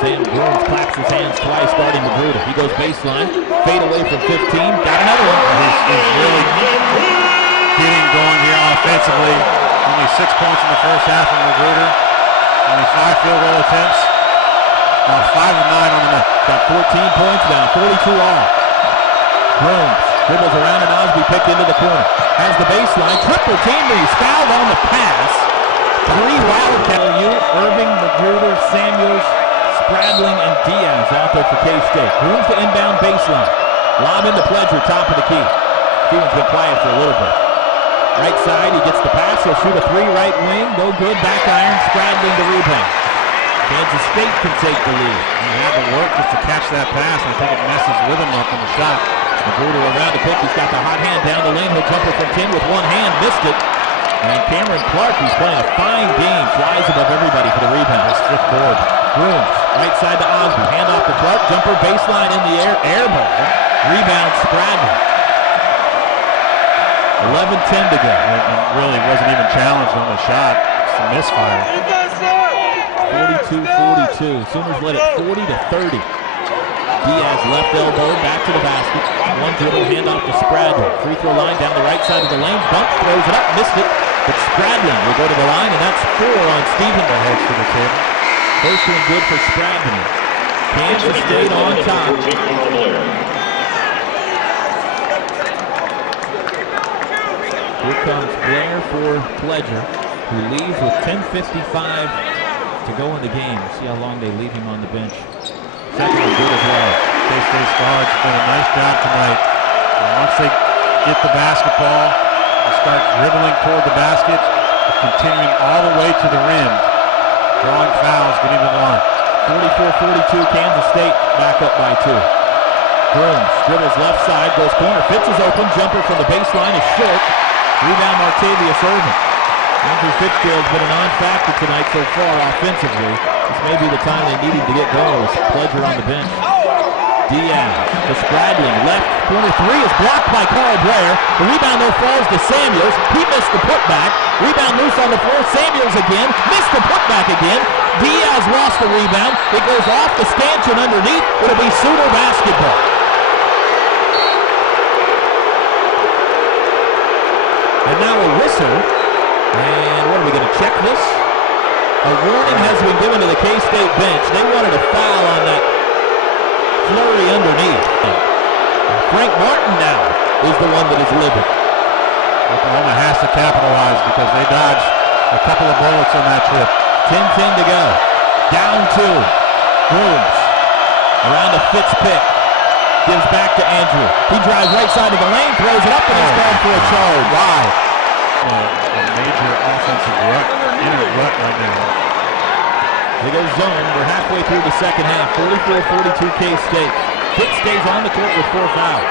Sam Grooms claps his hands twice, guarding Magruder. He goes baseline, fade away from 15, got another one. He's really getting going here offensively. Only 6 points in the first half from Magruder. Only 5 field goal attempts. Now 5 of 9 on the night. Got 14 points now, 42 all. Grooms dribbles around and Osby picked into the corner. Has the baseline, triple team, but he's fouled on the pass. 3 Wildcat. OU, Irving, Magruder, Samuels, Spradling, and Diaz out there for K-State. Grooms to inbound baseline. Lob into Pledger, top of the key. Stevens been quiet for a little bit. Right side, he gets the pass. He'll shoot a 3 right wing. No good. Back iron. Spradling the rebound. Kansas State can take the lead. He had to work just to catch that pass. I think it messes with him up on the shot. Magruder around the pick. He's got the hot hand down the lane. He'll jumper from 10 with one hand. Missed it. And Cameron Clark, who's playing a fine game, flies above everybody for the rebound. His 5th board. Grooms, right side to Osby. Hand off to Clark. Jumper baseline in the air. Air ball. Rebound Spradling. 11-10 to go. And really wasn't even challenged on the shot. It's a misfire. 42-42. Sooners led it 40-30. Diaz left elbow, back to the basket. One dribble, hand off to Spradling. Free throw line down the right side of the lane. Bump, throws it up, missed it. But Spradling will go to the line, and that's 4 on Steven. That heads to the table. First one good for Spradling. Kansas State on top. Here comes Blair for Pledger, who leaves with 10:55 to go in the game. See how long they leave him on the bench. Second one good as well. K-State's guards have done a nice job tonight. And once they get the basketball, they start dribbling toward the basket, continuing all the way to the rim, drawing fouls, getting to the line. 44-42, Kansas State back up by 2. Grooms dribbles left side, goes corner, Fitz is open, jumper from the baseline is short. Rebound Martavius Irving. Andrew Fitzgerald's been a non-factor tonight so far offensively. This may be the time they need him to get going with Pledger on the bench. Diaz to Spradling, left corner 3 is blocked by Carl Blair. The rebound though falls to Samuels. He missed the putback. Rebound loose on the floor. Samuels again, missed the putback again. Diaz lost the rebound. It goes off the stanchion underneath. It'll be Sooner basketball. And now a whistle. And what are we going to check this? A warning has been given to the K-State bench. They wanted a foul on that flurry underneath. Frank Martin now is the one that is livid. Oklahoma has to capitalize because they dodged a couple of bullets on that trip. 10-10 to go. Down 2. Grooms around a Fitz pick. Gives back to Andrew. He drives right side of the lane, throws it up, and he's called for a charge. Why? A major offensive rut, inner rut right now. They go zone. We're halfway through the second half. 44-42 K-State. Fitz stays on the court with 4 fouls.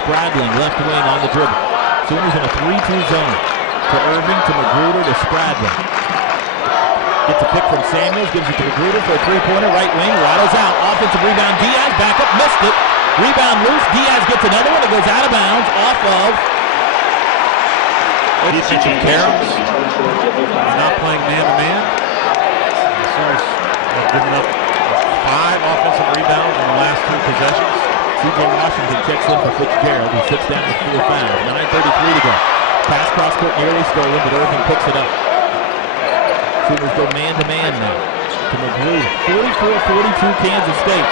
Spradling left wing on the dribble. Sooners in a 3-2 zone. To Irving, to Magruder, to Spradling. Gets a pick from Samuels, gives it to Magruder for a 3-pointer. Right wing, rattles out. Offensive rebound, Diaz, back up, missed it. Rebound loose, Diaz gets another one. It goes out of bounds, off of Defensive Caroms. Not playing man-to-man. The Sooners have given up 5 offensive rebounds in the last 2 possessions. C.J. Washington checks in for Fitzgerald, who sits down with 4 fouls. 9:33 to go. Pass cross court nearly stolen, but Irving picks it up. Sooners go man-to-man now to Magruder. 44-42 Kansas State.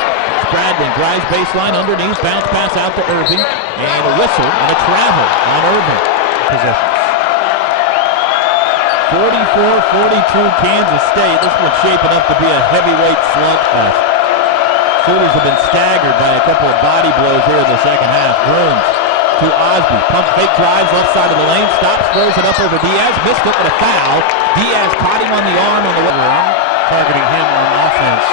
Spradling drives baseline underneath, bounce pass out to Irving, and a whistle and a travel on Irving. Possessions. 44-42 Kansas State. This one's shaping up to be a heavyweight slugfest. Sooners have been staggered by a couple of body blows here in the second half. Grooms to Osby. Pump fake drives left side of the lane. Stops, throws it up over Diaz. Missed it with a foul. Diaz caught him on the arm on the way. Targeting him on offense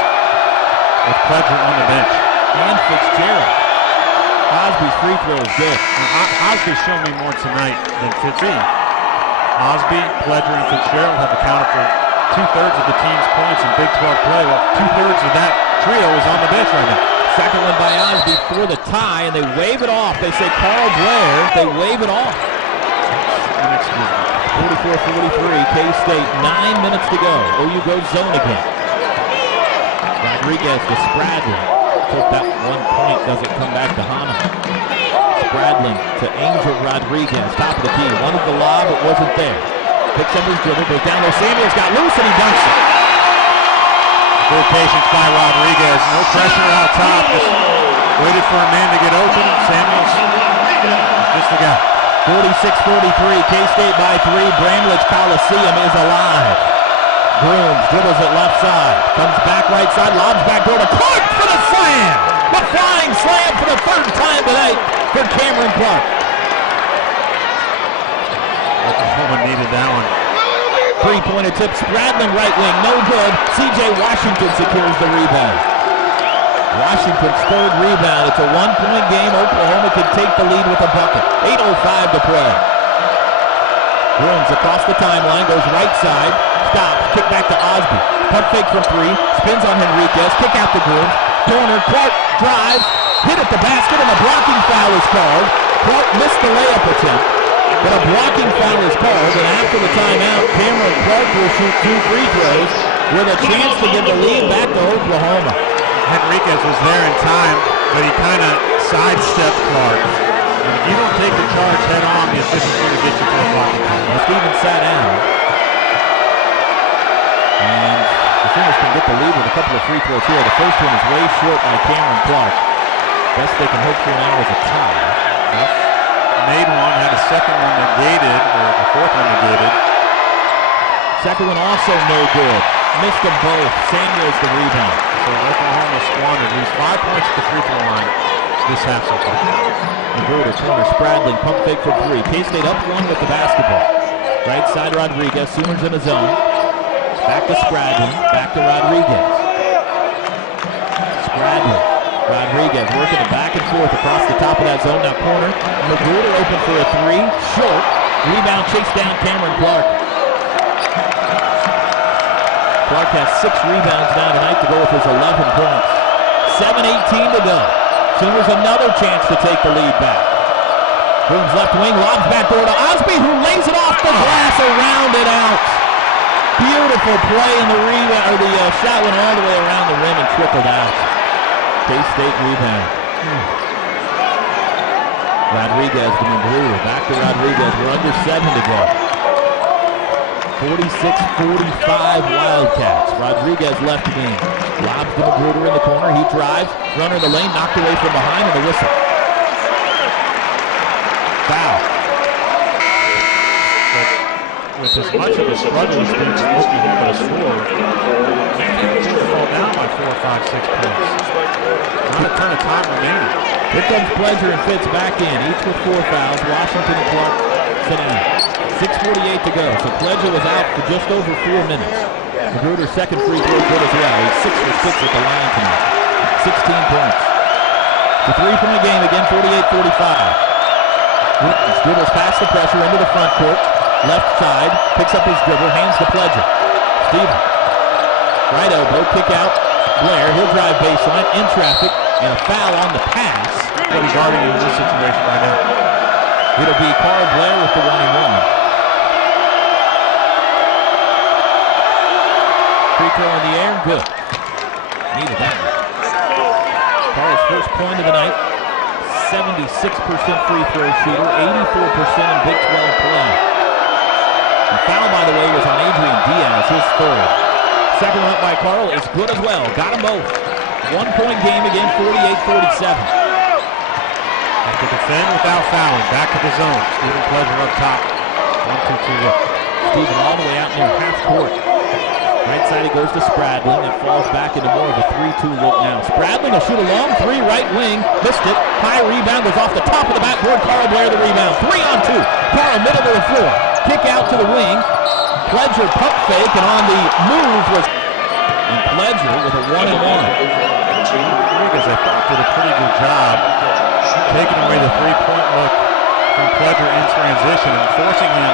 with Pledger on the bench. And Fitzgerald. Osby's free throw is good. Osby's shown me more tonight than Fitzgerald. Osby, Pledger, and Fitzgerald have accounted for 2/3 of the team's points in Big 12 play. Well, 2/3 of that trio is on the bench right now. Second one by Osby for the tie, and they wave it off. They say Carl Blair. They wave it off. 44-43, K-State, 9 minutes to go. OU goes zone again. Rodriguez to Spradlin. Hope that 1 point doesn't come back to Hana. Spradlin to Angel Rodriguez, top of the key. Wanted the lob, it wasn't there. Picks up his dribble, goes down there. Samuels got loose and he dunks it. Good patience by Rodriguez. No pressure out top. Just waited for a man to get open. Samuels, just the guy. 46-43, K-State by 3. Bramlage Coliseum is alive. Grooms dribbles it left side. Comes back right side, lobs back door to Clark for the slam. The flying slam for the third time tonight for Cameron Clark. Oklahoma needed that one. Three-pointer tip, Spradlin right wing, no good. C.J. Washington secures the rebound. Washington's third rebound. It's a 1-point game. Oklahoma can take the lead with a bucket. 8:05 to play. Grooms across the timeline, goes right side, stops, kick back to Osby. Pump fake from 3, spins on Henriquez, kick out to Grooms. Corner, Clark drives, hit at the basket, and a blocking foul is called. Clark missed the layup attempt, but a blocking foul is called, and after the timeout, Cameron Clark will shoot 2 free throws with a chance to give the lead back to Oklahoma. Henriquez was there in time, but he kind of sidestepped Clark. And if you don't take the charge head on, the official's going to get you for a blocking foul. Well, Stevens sat down. And the Sooners can get the lead with a couple of free throws here. The first one is way short by Cameron Clark. Best they can hope for now is a tie. Yep. Made one, had a second one negated, or a fourth one negated. Second one also no good. Missed them both. Samuels the rebound. So Oklahoma squandered. Lose 5 points at the free throw line this half so far. Magruder, corner, Spradlin, pump fake for 3. K-State up 1 with the basketball. Right side Rodriguez, Sooners in the zone. Back to Spradlin, back to Rodriguez. Spradlin, Rodriguez working it back and forth across the top of that zone. Now corner, Magruder open for a 3, short. Rebound, chase down Cameron Clark. Clark has 6 rebounds now tonight to go with his 11 points. 7:18 to go. Sooners another chance to take the lead back. Grooms left wing, lobs back door to Osby, who lays it off the glass around it out. Beautiful play in the rebound, or the shot went all the way around the rim and trickled out. K-State rebound. Rodriguez to Magruder, back to Rodriguez. We're under 7 to go. 46-45 Wildcats. Rodriguez left wing. Lobs to Magruder in the corner. He drives. Runner in the lane. Knocked away from behind and a whistle. Foul. With as much of a struggle as been Oklahoma to score, they fall down by 4, 5, 6 points. Not a ton of time remaining. Here comes Pledger and Fitz back in, each with 4 fouls. Washington and Clark sitting in. 6:48 to go. So Pledger was out for just over 4 minutes. Magruder's second free throw good as well. He's 6 for 6 at the line tonight. 16 points. It's a 3-point game again, 48-45. Dribbles past the pressure into the front court. Left side, picks up his dribble, hands to Pledger. Stevens. Right elbow, kick out. Blair, he'll drive baseline, in traffic, and a foul on the pass. What he's arguing in this situation right now. It'll be Carl Blair with the 1-and-1. Free throw in the air, good. Needed that one. Carl's first point of the night. 76% free throw shooter, 84% in Big 12 play. The foul, by the way, was on Adrian Diaz, his third. Second one up by Carl is good as well. Got them both. 1-point game again, 48-47. And to defend without fouling. Back to the zone. Stephen Pledger up top. 1-2-2 look. Stephen all the way out near half court. Right side, it goes to Spradlin and falls back into more of a 3-2 look now. Spradlin will shoot a long three, right wing, missed it. High rebound, goes off the top of the backboard. Carl Blair the rebound. 3-on-2. Carl middle of the floor. Kick out to the wing. Pledger pump fake, and on the move was Pledger with a 1-and-1. Rodriguez, I thought, did a pretty good job taking away the three-point look from Pledger in transition and forcing him.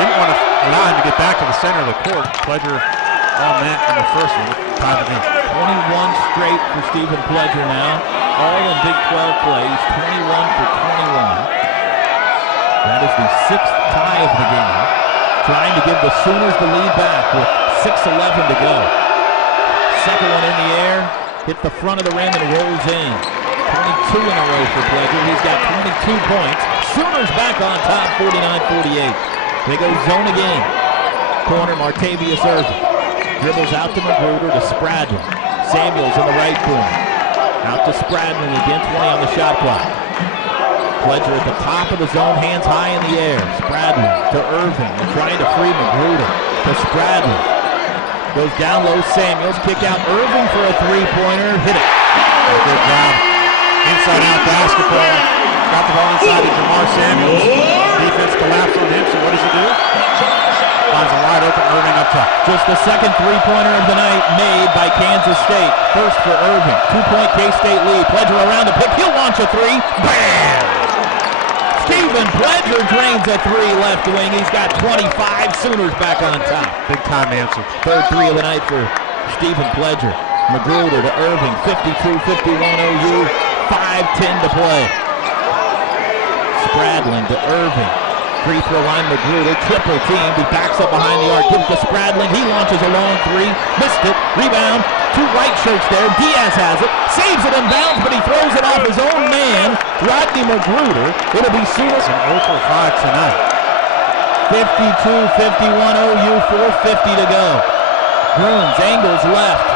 Didn't want to allow him to get back to the center of the court. Pledger on that in the first one. Time again. 21 straight for Stephen Pledger now. All in Big 12 plays. 21 for 21. That is the 6th tie of the game. Trying to give the Sooners the lead back with 6:11 to go. Second one in the air. Hit the front of the rim and rolls in. 22 in a row for Pledger. He's got 22 points. Sooners back on top, 49-48. They go zone again. Corner, Martavius Irving. Dribbles out to Magruder to Spradlin. Samuels in the right corner. Out to Spradlin again, 20 on the shot clock. Pledger at the top of the zone, hands high in the air. Spradlin to Irving. They're trying to free Magruder to Spradlin. Goes down low, Samuels. Kick out Irving for a three-pointer. Hit it. Good job. Inside-out basketball. Got the ball inside to Jamar Samuels. Defense collapsed on him, so what does he do? Finds a wide open Irving up top. Just the second three-pointer of the night made by Kansas State. First for Irving. 2-point K-State lead. Pledger around the pick. He'll launch a three. Bam! Stephen Pledger drains a three left wing. He's got 25. Sooners back on top. Big time answer. Third three of the night for Stephen Pledger. Magruder to Irving. 52-51 OU. 5:10 to play. Spradlin to Irving. Free throw line, Magruder, triple team. He backs up behind the arc, gives to Spradlin. He launches a long three, missed it. Rebound, two white shirts there. Diaz has it, saves it in bounds, but he throws it off his own man, Rodney Magruder. It'll be Sooners. An 0 for 5 tonight. 52-51 OU, 4:50 to go. Grooms angles left,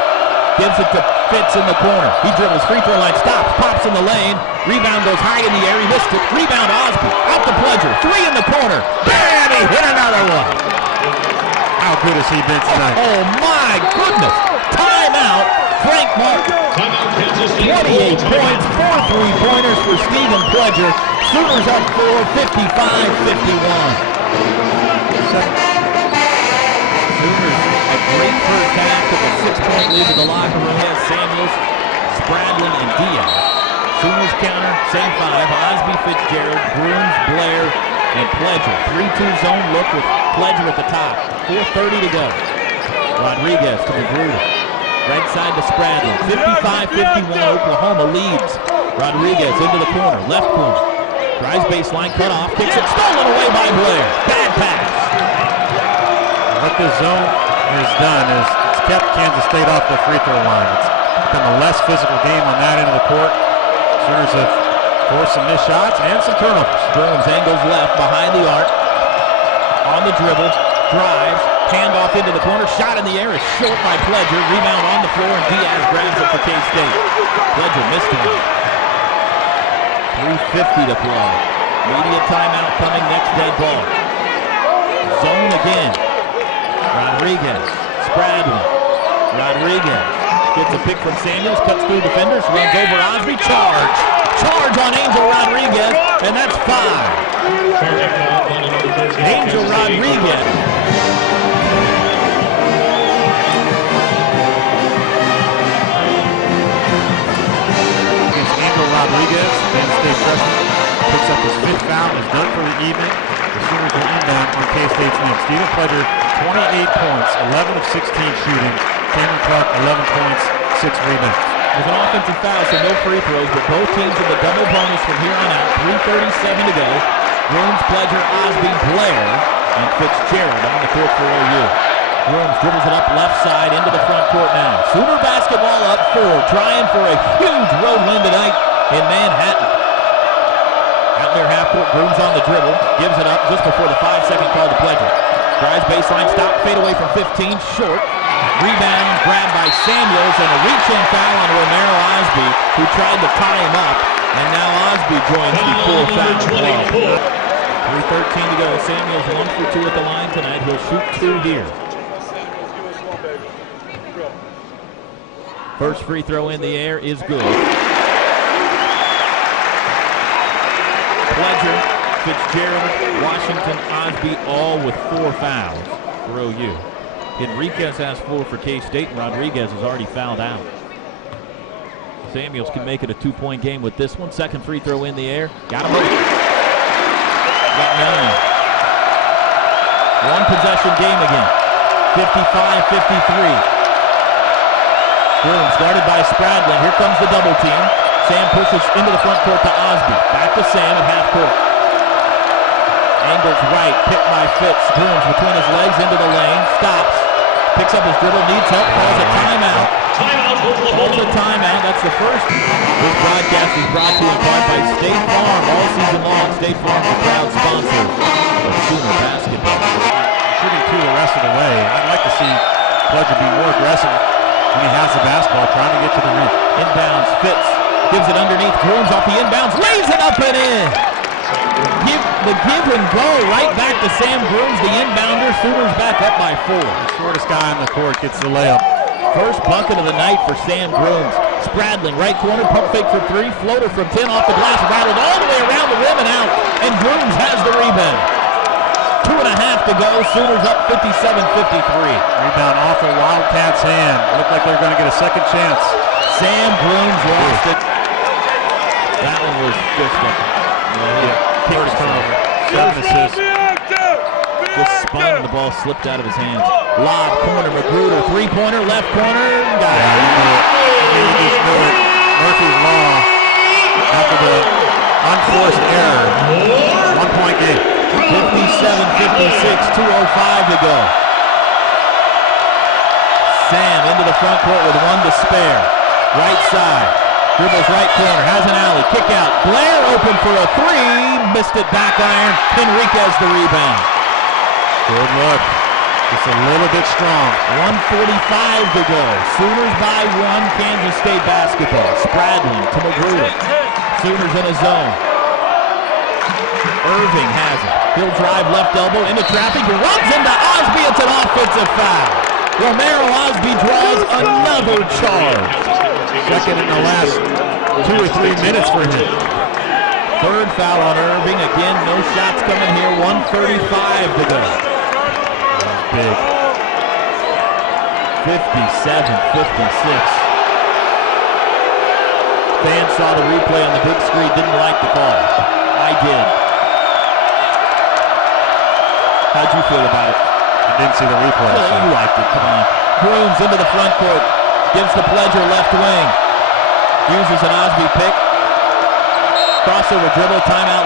gives it to Fitz in the corner. He dribbles, free throw line, stops, pops in the lane. Rebound goes high in the air, he missed it. Rebound Osby, out to Pledger, three in the corner. Bam, he hit another one. How good has he been tonight? Oh my goodness. Timeout, Frank Martin. 28 points, 4 3-pointers for Stephen Pledger. Sooners up 4, 55-51. Sooners, a great first half, took a 6-point lead to the locker room. Has Samuels, Spradlin, and Diaz. Sooners counter, same five. Osby, Fitzgerald, Grooms, Blair, and Pledger. 3-2 zone look with Pledger at the top. 4:30 to go. Rodriguez to Magruder. Right side to Spradlin. 55-51, Oklahoma leads. Rodriguez into the corner, left corner. Drives baseline, cut off, kicks it, stolen away by Blair. Bad pass. What this zone has done is it's kept Kansas State off the free throw line. It's become a less physical game on that end of the court. Sooners have forced some missed shots and some turnovers. Grooms angles left behind the arc. On the dribble, drives, handoff into the corner, shot in the air is short by Pledger. Rebound on the floor, and Diaz grabs it for K-State. Pledger missed it. 3:50 to play. Media timeout coming, next dead ball. Zone again. Rodriguez, Spradlin. Rodriguez gets a pick from Samuels, cuts through defenders, runs over Osby. Charge on Angel Rodriguez, and that's 5. Angel Rodriguez. Against Angel Rodriguez, Kansas State freshman, picks up his 5th foul, is done for the evening. The Sooners will inbound on K-State's wing. Stephen Pledger, 28 points, 11 of 16 shooting. Cameron Clark, 11 points, 6 rebounds. With an offensive foul, so no free throws, but both teams in the double bonus from here on out. 3:37 to go. Grooms, Pledger, Osby, Blair, and Fitzgerald on the court for OU. Grooms dribbles it up left side into the front court now. Sooner basketball up 4, trying for a huge road win tonight in Manhattan. Out near half court, Grooms on the dribble, gives it up just before the 5-second call to Pledger. Drives baseline, stop, fade away from 15, short. Rebound grabbed by Samuels, and a reaching foul on Romero Osby, who tried to tie him up, and now Osby joins the 4-foul club. 3:13 to go. Samuels 1 for 2 at the line tonight. He'll shoot 2 here. First free throw in the air is good. Pledger, Fitzgerald, Washington, Osby, all with 4 fouls for OU. Enriquez has 4 for K-State, and Rodriguez has already fouled out. Samuels can make it a 2-point game with this one. Second free throw in the air. Got him. Got none. One possession game again. 55-53. Grooms guarded by Spradlin. Here comes the double team. Sam pushes into the front court to Osby. Back to Sam at half court. Angles right, picked by Fitz. Grooms between his legs into the lane. Stops. Picks up his dribble, needs help, calls a timeout. Calls a timeout. That's the first. This broadcast is brought to you in part by State Farm. All season long, State Farm is a proud sponsor of Sooner basketball. Shooting 2 the rest of the way. I'd like to see Pledger be more aggressive when he has the basketball, trying to get to the rim. Inbounds, Fitz gives it underneath. Grooms off the inbounds, lays it up and in. The give and go right back to Sam Grooms, the inbounder. Sooners back up by 4. The shortest guy on the court gets the layup. First bucket of the night for Sam Grooms. Spradlin, right corner, pump fake for 3, floater from 10 off the glass, rattled all the way around the rim and out, and Grooms has the rebound. 2.5 to go, Sooners up 57-53. Rebound off of Wildcats' hand. Looked like they're going to get a second chance. Sam Grooms lost it. That one was just a first turnover. 7 assists. Just spun and the ball slipped out of his hands. Lob, corner, Magruder, 3-pointer, left corner, got it. You just knew it. Murphy's Law, after the unforced error, 1-point game. 57-56, 2:05 to go. Sam into the front court with 1 to spare. Right side, dribbles right corner, has an alley, kick out. Blair open for a 3, missed it, back iron. Enriquez the rebound. Good look. Just a little bit strong. 1:45 to go. Sooners by 1, Kansas State basketball. Spradlin to Magruder. Sooners in a zone. Irving has it. He'll drive left elbow into traffic. He runs into Osby. It's an offensive foul. Romero Osby draws another charge. Second in the last 2 or 3 minutes for him. Third foul on Irving. Again, no shots coming here. 1:35 to go. Big. 57-56. Fans saw the replay on the big screen, didn't like the call. I did. How'd you feel about it? I didn't see the replay. Well, So. you liked it, come on. Grooms into the front court. Gives the Pledger left wing. Uses an Osby pick. Crossover dribble, timeout.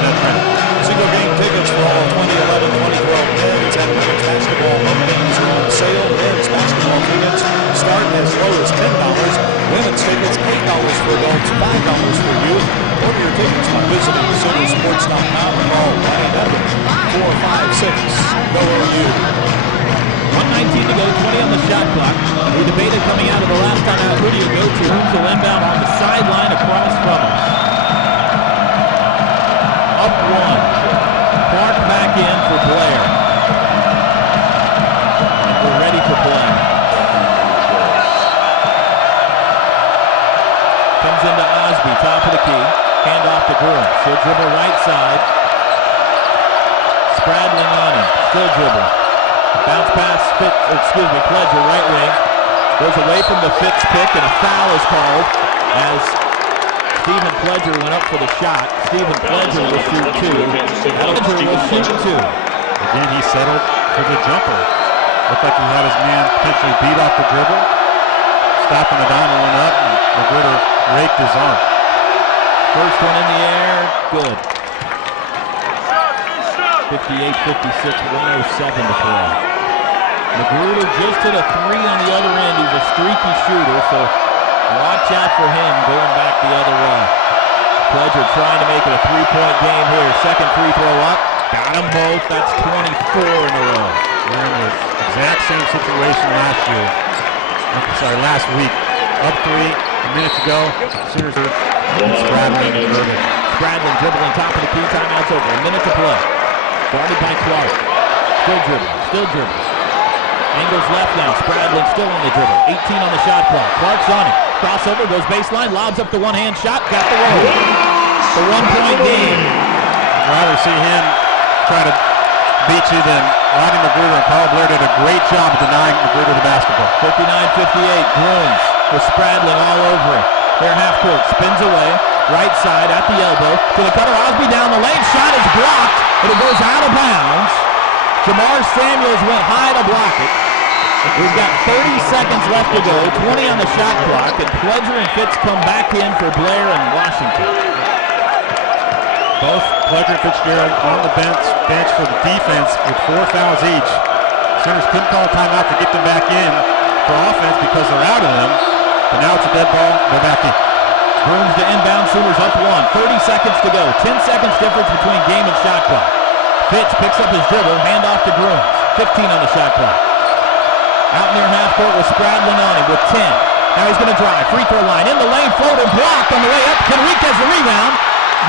Single game tickets for all 2011-2012 men's and women's basketball home games are on sale. Men's basketball tickets start as low as $10. Women's tickets $8 for adults, $5 for youth. Order your tickets by visiting SoonerSports.com or call 1-800-456-GO-OU. 1:19 to go, 20 on the shot clock. We debated coming out of the last time out, who do you go to? Who's the inbound on the sideline across from us? Up 1. Clark back in for Blair. We're ready for play. Comes into Osby, top of the key. Hand off to Grooms. She'll dribble right side. Spradling on him. Still dribbling. Bounce pass, Pledger, right wing. Goes away from the Fitz pick, and a foul is called as Stephen Pledger went up for the shot. Stephen Pledger will shoot 2. Pledger will shoot 2. Again, he settled for the jumper. Looked like he had his man potentially beat off the dribble. Stopping the dime and went up, and Magruder raked his arm. First one in the air, good. 58-56, 1:07 to play. Magruder just hit a 3 on the other end. He's a streaky shooter, so watch out for him going back the other way. Pledger trying to make it a 3-point game here. Second free throw up. Got them both. That's 24 in a row. We're in the exact same situation last week. Up 3 a minute to go. Sooners are Spradlin and Irving. Spradlin dribbling top of the key. Timeout's over. A minute to play. Guarded by Clark. Still dribbling. Angles left now. Spradlin still on the dribble. 18 on the shot clock. Clark's on it. Crossover, goes baseline, lobs up the one-hand shot, got the roll. The 1-point game. I'd rather see him try to beat you than Rodney Magruder, and Carl Blair did a great job of denying Magruder the basketball. 59-58, Grooms with Spradlin all over it. Their half court, spins away, right side at the elbow, to the cutter, Osby down the lane, shot is blocked, but it goes out of bounds. Jamar Samuels went high to block it. We've got 30 seconds left to go, 20 on the shot clock, and Pledger and Fitz come back in for Blair and Washington. Both Pledger and Fitzgerald on the bench for the defense with 4 fouls each. Sooners couldn't call a timeout to get them back in for offense because they're out of them. But now it's a dead ball, they're back in. Grooms to inbound, Sooners up 1. 30 seconds to go. 10 seconds difference between game and shot clock. Fitz picks up his dribble, hand off to Grooms. 15 on the shot clock. Out near half court with Spradlin on him with 10. Now he's going to drive. Free throw line. In the lane, floater blocked on the way up. Henriquez the rebound.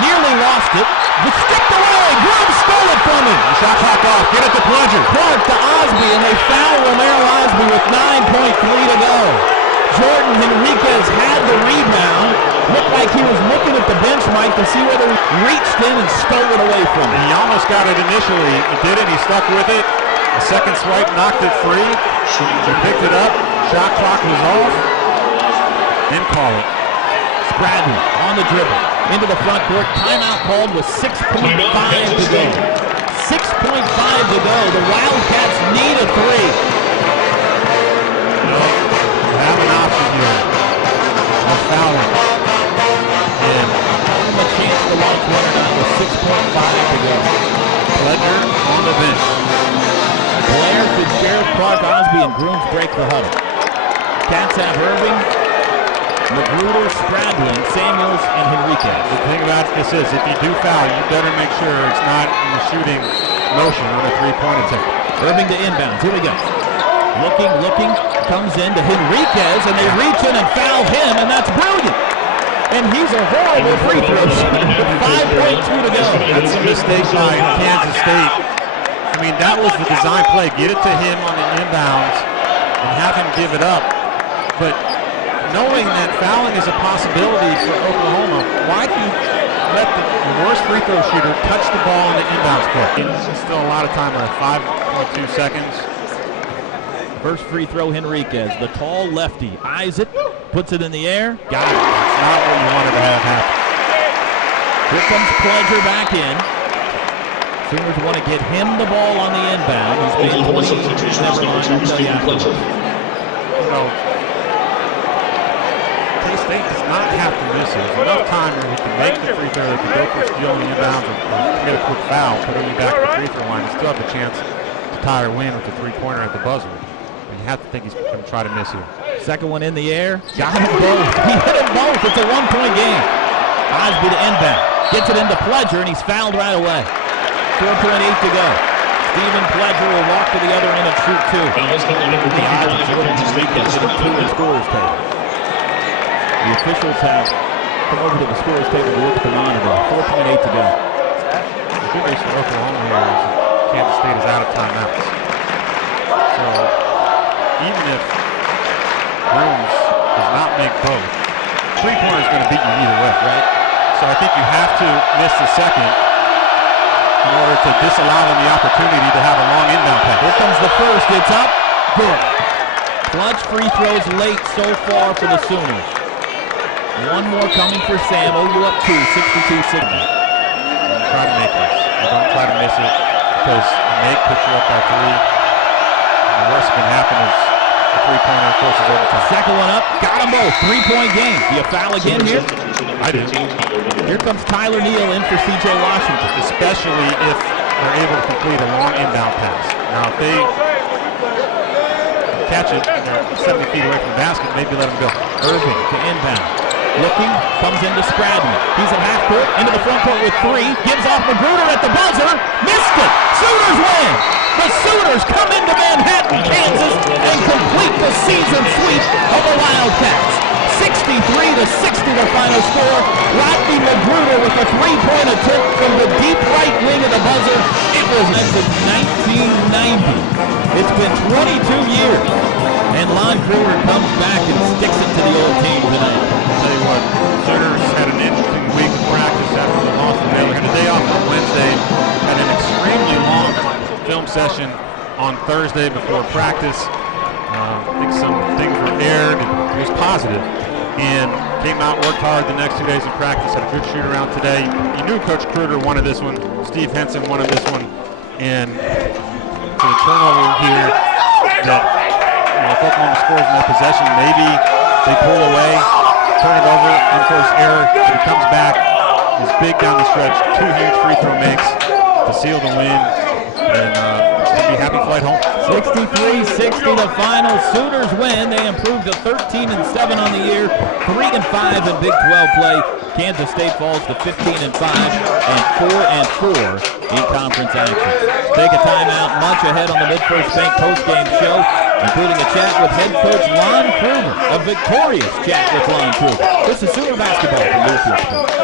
Nearly lost it. Just skipped away. Grooms stole it from him. Shot clock off. Get it to Pledger. Clark to Osby, and they foul Romero Osby with 9.3 to go. Jordan Henriquez had the rebound. Looked like he was looking at the bench, Mike, to see whether he reached in and stole it away from him. He almost got it initially. He did it. He stuck with it. The second swipe knocked it free. He picked it up. Shot clock was off. Then call it. Spradlin on the dribble. Into the front court. Timeout called with 6.5 to go. 6.5 to go. The Wildcats need a 3. They have an option here. They're fouling. And Give them a chance to launch one or not with 6.5 to go. Pledger on the bench. Blair, Fitzgerald, Clark, Osby, and Grooms break the huddle. Cats have Irving, Magruder, Spradlin, Samuels, and Henriquez. The thing about this is, if you do foul, you better make sure it's not in the shooting motion on a three-point attempt. Irving to inbounds. Here we go. Looking, comes in to Henriquez, and they reach in and foul him, and that's brilliant. And he's a horrible free throw shooter with 5.2 to go. That's a mistake by Kansas State. I mean, that was the design play. Get it to him on the inbounds and have him give it up. But knowing that fouling is a possibility for Oklahoma, why do you let the worst free throw shooter touch the ball on the inbounds court? There's still a lot of time left, 5.2 seconds. First free throw, Henriquez. The tall lefty eyes it, puts it in the air. Got it. That's not what you wanted to have happen. Here comes Pledger back in. Sooners want to get him the ball on the inbound. He's been Oklahoma substitution never mind, I'll tell you after. So, K-State does not have to miss it. There's enough time where he can make the free throw, they can go for a steal on the inbounds or commit a quick foul, put him back to the free throw line, and still have the chance to tie or win with the three-pointer at the buzzer. And you have to think he's going to try to miss here. Second one in the air. Got them both. He hit them both. It's a one-point game. Osby to inbound. Gets it into Pledger, and he's fouled right away. 4.8 to go. Stephen Pledger will walk to the other end and shoot two. Fouls on number The odds 55 are for Kansas State. to the two in scores table. The officials have come over to the scores table to look at the monitor. 4.8 to go. The good news for Oklahoma here is that Kansas State is out of timeouts. So even if Grooms does not make both, three-pointer is going to beat you either way, right? So I think you have to miss the second in order to disallow them the opportunity to have a long inbound pass. Here comes the first. It's up. Good. Clutch free throws late so far for the Sooners. One more coming for Sam. OU up 2, 62-60. Try to make this. Don't try to miss it because a make puts you up by 3. And the worst that can happen is the three-pointer forces overtime. Second one up. Got them both. 3-point game. Do you foul again here? I do. Here comes Tyler Neal in for C.J. Washington. Especially if they're able to complete a long inbound pass. Now, if they catch it and they're 70 feet away from the basket, maybe let them go. Irving to inbound. Looking, comes into Spradlin. He's at half court, into the front court with 3. Gives off Magruder at the buzzer. Missed it. Sooners win. The Sooners come into Manhattan, Kansas, and complete the season sweep of the Wildcats. 63-60 the final score. Rodney Magruder with a three-point attempt from the deep right wing of the buzzer. It was since 1990. It's been 22 years. And Lon Kruger comes back and sticks it to the old team tonight. I'll tell you what, Sooners had an interesting week of practice after the loss to Baylor. Had a day off on Wednesday. Had an extremely long film session on Thursday before practice. I think some things were aired. It was positive. And came out, worked hard the next 2 days of practice, had a good shoot around today. You knew Coach Kruger wanted this one. Steve Henson wanted this one. And to the turnover here, that if Oklahoma scores more possession, maybe they pull away, turn it over, unforced error, but he comes back, is big down the stretch, 2 huge free throw makes to seal the win, and be happy flight home. 63-60 the final. Sooners win. They improved to 13-7 on the year, 3-5 in Big 12 play. Kansas State falls to 15-5 and 4-4 in conference action. Take a timeout. Lunch ahead on the Mid-First Bank postgame show, including a chat with head coach Lon Kruger. A victorious chat with Lon Kruger. This is Sooner basketball from Learfield Sports.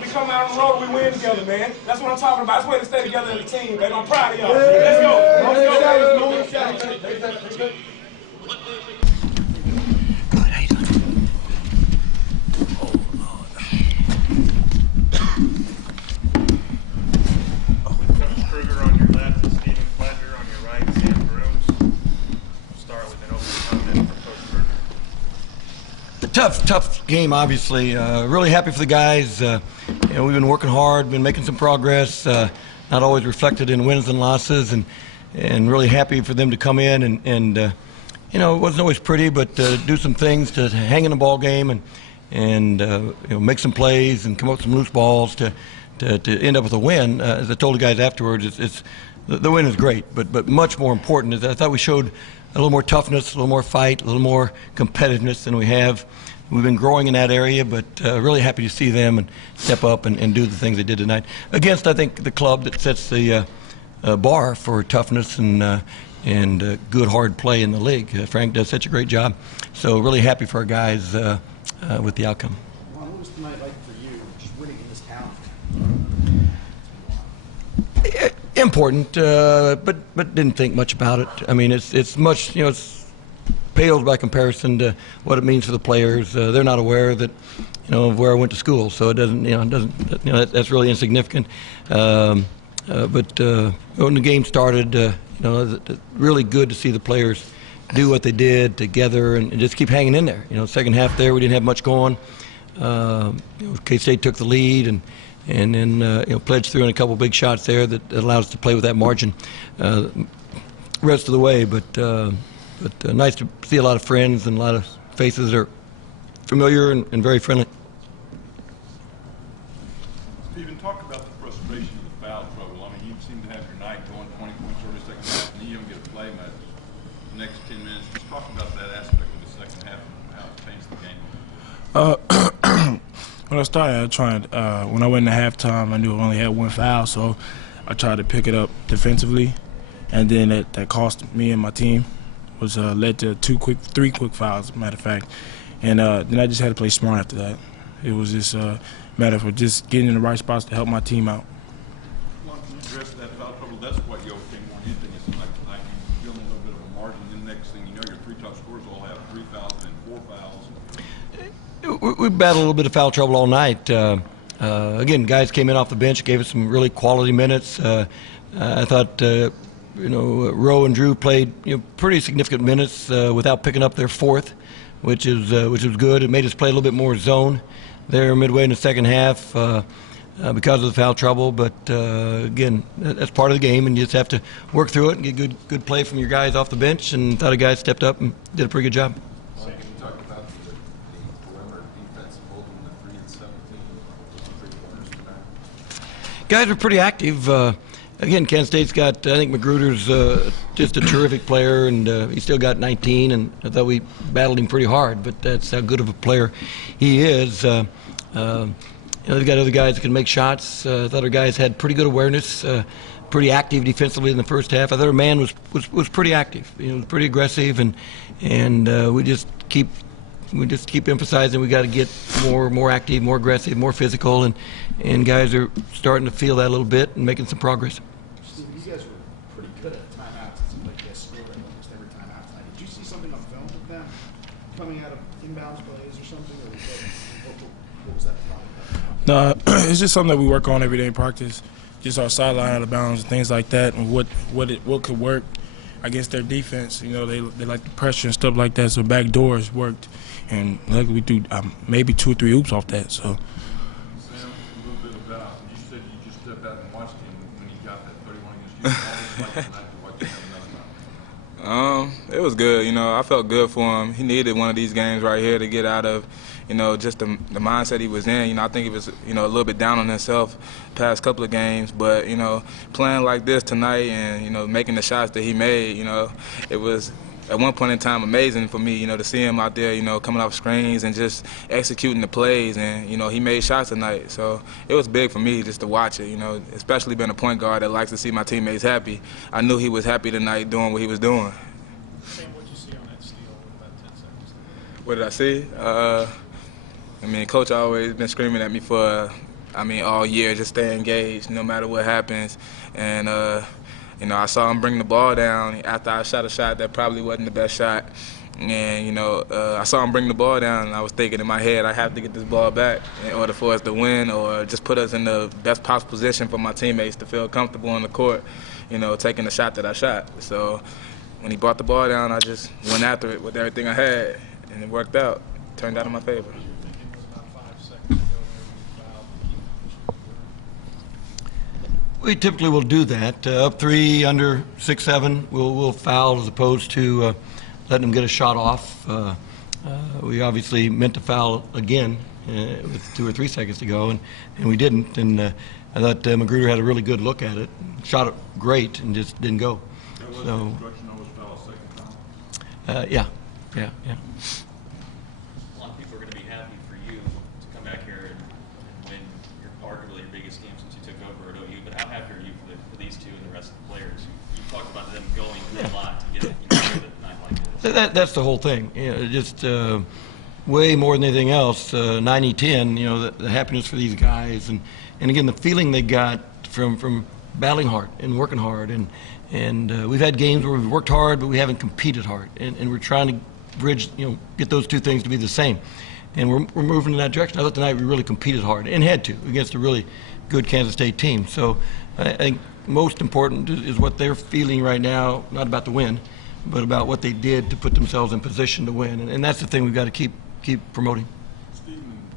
We come out on the road, we win together, man. That's what I'm talking about. That's why they stay together as a team, man. I'm proud of y'all. Let's go. Let's go. Coach Kruger on your left, Stephen Fletcher on your right, Sam Grooms. We'll start with an opening comment from Coach Kruger. Tough game, obviously. Really happy for the guys. We've been working hard, been making some progress. Not always reflected in wins and losses, and really happy for them to come in and it wasn't always pretty, but do some things to hang in the ball game and make some plays and come up with some loose balls to end up with a win. As I told the guys afterwards, the win is great, but much more important is I thought we showed a little more toughness, a little more fight, a little more competitiveness than we have. We've been growing in that area, but really happy to see them and step up and do the things they did tonight against, I think, the club that sets the bar for toughness and good hard play in the league. Frank does such a great job, so really happy for our guys with the outcome. What was tonight like for you, just winning in this town? Important, but didn't think much about it. I mean, it's much, it's pales by comparison to what it means for the players. They're not aware that, of where I went to school, so it doesn't, that's really insignificant. But when the game started, really good to see the players do what they did together and just keep hanging in there. Second half there, we didn't have much going. K-State took the lead and then pledged through in a couple big shots there that allowed us to play with that margin rest of the way. But nice to see a lot of friends and a lot of faces that are familiar and very friendly. Stephen, talk about the frustration of the foul trouble. I mean, you seem to have your night going 20 points early second half, and you don't get a play much the next 10 minutes. Just talk about that aspect of the second half and how it changed the game. When I started, I tried. When I went into halftime, I knew I only had one foul, so I tried to pick it up defensively, and then that cost me and my team. Was led to three quick fouls, matter of fact, and then I just had to play smart after that. It was just a matter of just getting in the right spots to help my team out. Once you address that foul trouble, that's what you overcame more than anything. It seemed like tonight you feeling a little bit of a margin. Then the next thing you know, your 3 top scorers all have 3 fouls and 4 fouls. We battled a little bit of foul trouble all night. Again, guys came in off the bench, gave us some really quality minutes. I thought. Rowe and Drew played pretty significant minutes without picking up their fourth, which was good. It made us play a little bit more zone there midway in the second half because of the foul trouble. But again, that's part of the game, and you just have to work through it and get good play from your guys off the bench. And thought a guy stepped up and did a pretty good job. Can you talk about the perimeter defense holding the 3 and 17 3-pointers tonight? Guys are pretty active. Again, Kansas State's got, I think Magruder's just a terrific player, and he's still got 19, and I thought we battled him pretty hard, but that's how good of a player he is. they've got other guys that can make shots. I thought our guys had pretty good awareness, pretty active defensively in the first half. I thought our man was pretty active, pretty aggressive, and we just keep emphasizing we got to get more active, more aggressive, more physical, and guys are starting to feel that a little bit and making some progress. Steve, you guys were pretty good at timeouts. It seemed like you guys scored almost every timeout tonight. Did you see something on film with them coming out of inbounds plays or something, or what was that about? No, it's just something that we work on every day in practice. Just our sideline out of bounds and things like that, and what could work against their defense. They like the pressure and stuff like that. So back doors worked, and luckily we threw maybe 2 or 3 oops off that. So. Sam, a little bit about, you said you just stepped out and watched him when he got that 31 against you. What was it like tonight to watch him have another night? It was good. I felt good for him. He needed one of these games right here to get out of, just the mindset he was in. I think he was, a little bit down on himself past couple of games. But, playing like this tonight and, making the shots that he made, it was at one point in time amazing for me, to see him out there, coming off screens and just executing the plays. And, he made shots tonight. So it was big for me just to watch it, especially being a point guard that likes to see my teammates happy. I knew he was happy tonight doing what he was doing. Sam, what did you see on that steal with about 10 seconds? What did I see? Coach always been screaming at me for, all year, just stay engaged no matter what happens. And, I saw him bring the ball down after I shot a shot that probably wasn't the best shot. And, I saw him bring the ball down, and I was thinking in my head, I have to get this ball back in order for us to win or just put us in the best possible position for my teammates to feel comfortable on the court, taking the shot that I shot. So when he brought the ball down, I just went after it with everything I had, and it worked out. Turned out in my favor. We typically will do that. Up 3, under 6-7, we'll foul as opposed to letting them get a shot off. We obviously meant to foul again with 2 or 3 seconds to go, and we didn't. And I thought Magruder had a really good look at it, shot it great, and just didn't go. So, yeah. A lot of people are going to be happy for you to come back here and win arguably your biggest game since you took over at OU. But how happy are you for these two and the rest of the players? You talked about them going a lot to get a night like this. That's the whole thing. Just way more than anything else, 90-10. The happiness for these guys, and again the feeling they got from battling hard and working hard, and we've had games where we've worked hard but we haven't competed hard, and we're trying to bridge, get those two things to be the same, and we're moving in that direction. I thought tonight we really competed hard and had to against a really good Kansas State team. So I think most important is what they're feeling right now, not about the win, but about what they did to put themselves in position to win, and that's the thing we've got to keep promoting. Stephen and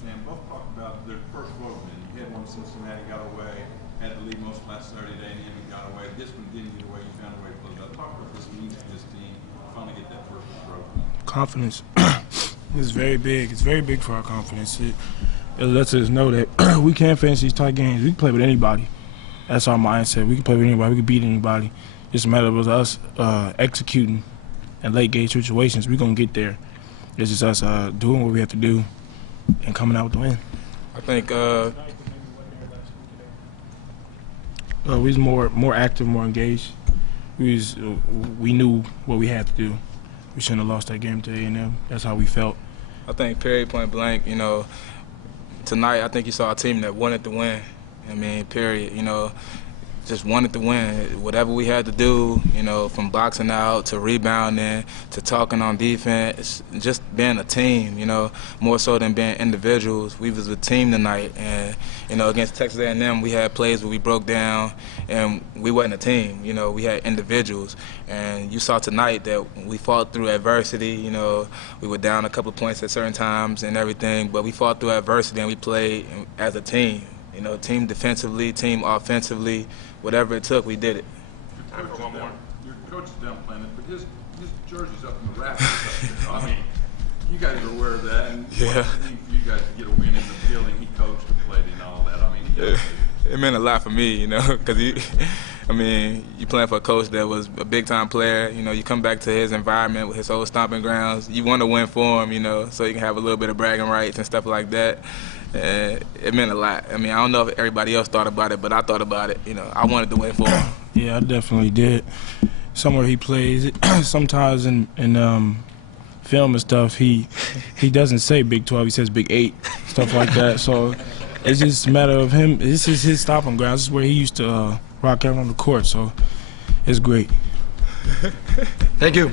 Sam both talked about their first road win. You had one in Cincinnati, got away, had the lead most last Saturday day, and got away. This one didn't get away. You found a way to close out. Talk about this means to this team. Finally get that first road win. Confidence is very big. It's very big for our confidence. It lets us know that we can finish these tight games. We can play with anybody. That's our mindset. We can play with anybody. We can beat anybody. It's a matter of us executing in late game situations. We're going to get there. It's just us doing what we have to do and coming out with the win. I think we was more active, more engaged. We knew what we had to do. We shouldn't have lost that game to A&M. That's how we felt. I think period, point blank, tonight I think you saw a team that wanted to win. Period, just wanted to win. Whatever we had to do, from boxing out to rebounding to talking on defense, just being a team, more so than being individuals. We was a team tonight, and, against Texas A&M, we had plays where we broke down, and we wasn't a team. We had individuals, and you saw tonight that we fought through adversity. We were down a couple of points at certain times and everything, but we fought through adversity, and we played as a team. Team defensively, team offensively, whatever it took, we did it. Your coach is down playing it, but his jersey's up in the rafters. You guys are aware of that. And yeah. What it mean for you guys to get a win in the building? He coached and played and all that. It meant a lot for me, because you playing for a coach that was a big-time player. You come back to his environment with his old stomping grounds. You want to win for him, so you can have a little bit of bragging rights and stuff like that. and it meant a lot. I mean, I don't know if everybody else thought about it, but I thought about it. You know, I wanted to win for him. Yeah, I definitely did. Somewhere he plays, sometimes in film and stuff, he doesn't say Big 12, he says Big 8, stuff like that. So it's just a matter of him. This is his stopping ground. This is where he used to rock out on the court. So it's great. Thank you.